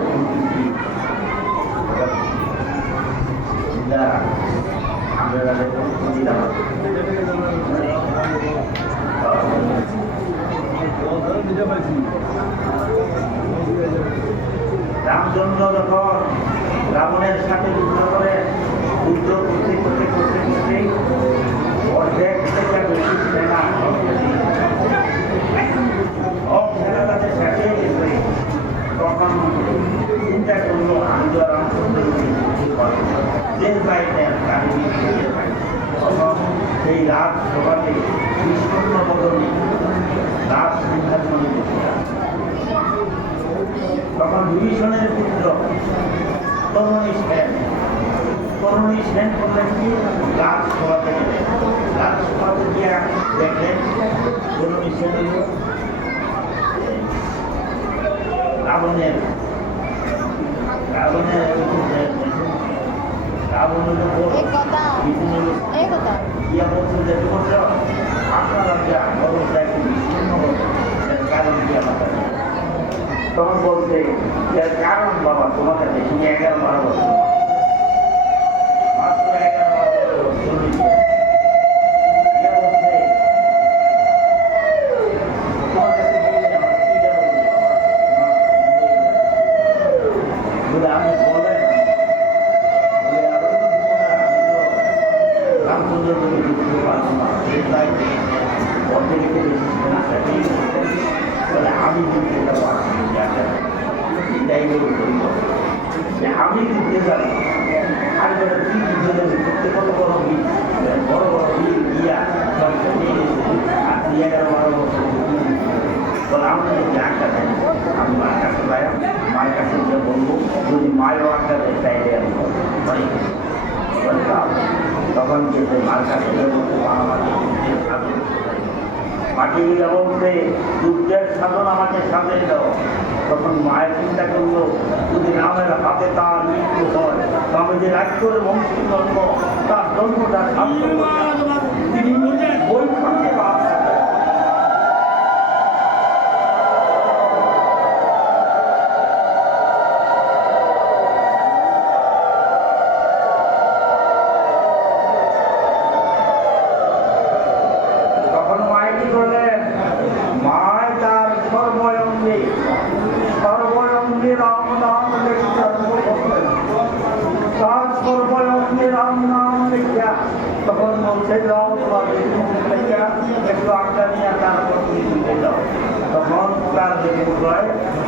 রামচন্দ্র যখন রাবণের সাথে যুদ্ধ করে যুদ্ধ করতে করতে করতে করতে অর্ধেক থেকে বেশি সেনা সব সেনা তাদের শেষ হয়ে গেছে। তখন রাজসভাতে বিষ্ণু বদনে রাজ সিংহাসনে বসিয়া। তখন বিভীষণের পুত্র তরুণী সেন করলেন কি রাজসভাতে গেলেন। রাজসভাতে গিয়া দেখলেন তরুণী সেন রাবণের এই কথা এই কথা ইয়া বলছেন যে আপনারা যা অবস্থা একটু বিচ্ছিন্ন হচ্ছে কারণ কি আমার কাছে? তখন বলছে এর কারণ বাবা তোমার কাছে তুমি 11-12 বছর মাত্র 11-12 বছর ইয়া বলছে তোমার কাছে গেলে আমার কি দেবো বলে আমি বলেন বলে আরো রামচন্দ্র বলে যুক্ত পারবো না তাই অর্ধেকে বেশি বলে আমি যুক্তি পারছি এটাই বলে বলব যে আমি যুক্তি জানি আর বলে কি যুদ্ধ করতে কত বড় বীর গিয়া আর 11-12 বছর বলে আমি যদি আঁকা দেয় আমি মার কাছে যাই মায়ের কাছে গিয়ে বলবো যদি মায়েরও আঁকা দেয় তাইলে আমি তখন যেতে মার কাছে গিয়ে বলতে আমাকে মাটি গিয়ে বলতে যুদ্ধের সাধন আমাকে সাজিয়ে দাও। তখন মায়ের চিন্তা করলো যদি রামের হাতে তার মৃত্যু হয় তবে যে রাজ্যের বংশী জন্ম তার জন্মটা তিনি বৈঠকে বাদ তখন বলছে একটু আড্ডা নিয়ে তারপর তুমি দিতে যাও। তখন তার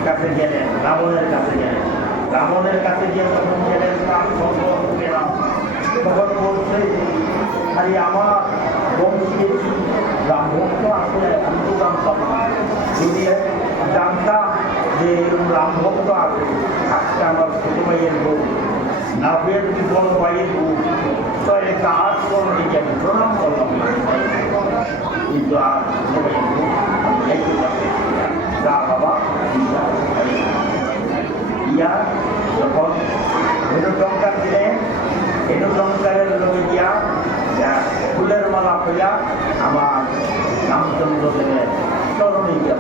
কাছে গেলেন রাবণের কাছে গেলেন রাবণের কাছে গিয়ে তখন গেলেন তখন বলছে খালি আমার বংশীয় রামভক্ত আসলে আমি তো জানতাম না যদি জানতাম যে এরকম রামভক্ত আছে আজকে আমার ছোট ভাইয়ের বউ না হয়ে যদি বড় ভাইয়ের বউ তো এটা আজ কোনো দিকে আমি প্রণাম করলাম কিন্তু আর ছোট ভাইয়ের বউ আমি যাইতে পারছি যা বাবা ইয়া যখন ধনুটঙ্কার দিলেন ধনুটঙ্কারের লোকে গিয়া ফুলের মালা হইয়া আমার রামচন্দ্র দেবের চরণে গিয়া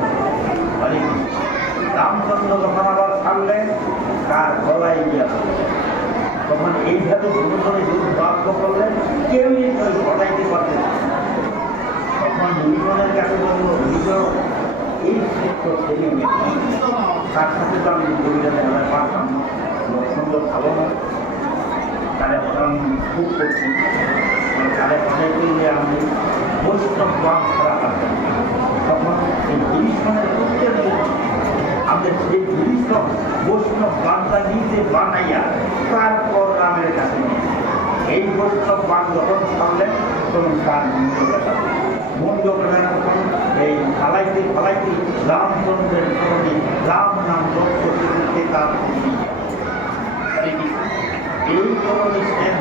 রামচন্দ্র যখন আবার ছাড়লেন তার গলায় গিয়া তখন এইভাবে ধনুধরে বাক্য করলেন কেউই ঘটাইতে পারতেন। তখন দুজনের কাছে বলল এই শ্রেষ্ঠ ছেলে তার সাথে তো আমি কবিতাতে আমরা পারতাম সুন্দর ভালো না তাহলে আমি খুব করছি তাহলে মনে করলে আমি বৈষ্ণব বাদ করা পারতাম। তখন এই বিভীষণের প্রত্যেক আমাদের যে বিভীষণ বৈষ্ণব বানটা নিজে বানাইয়া তারপর রামের কাছে নিয়ে এই বৈষ্ণব বান যখন ছাড়লেন তখন তার মন্দ এই ফালাইতে রামচন্দ্রের চরণে রাম নাম জপ করতে করতে তার এই চরণে স্নেহ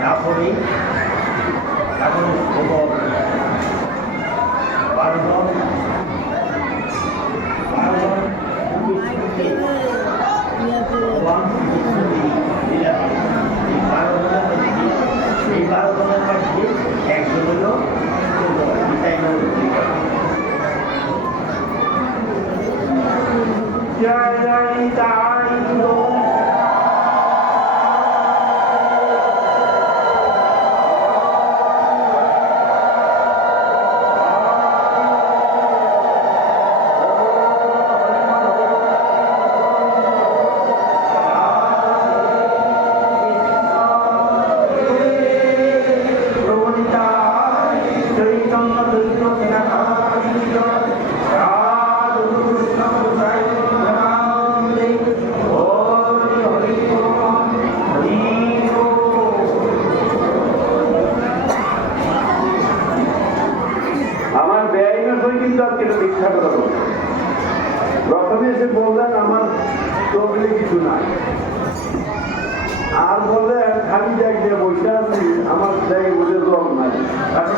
তারপরে খবর বারজন এই 12 জনের মধ্যে একজন হল জয় জয় তাই প্রথমে কিন্তু আজকে এটা মিথ্যা কথা বলছেন। প্রথমে এসে বললেন আমার তবলে কিছু নাই, আর বললেন খালি জায়গায় বসে আছি, আমার জায়গায় বসে রং নাই। এখন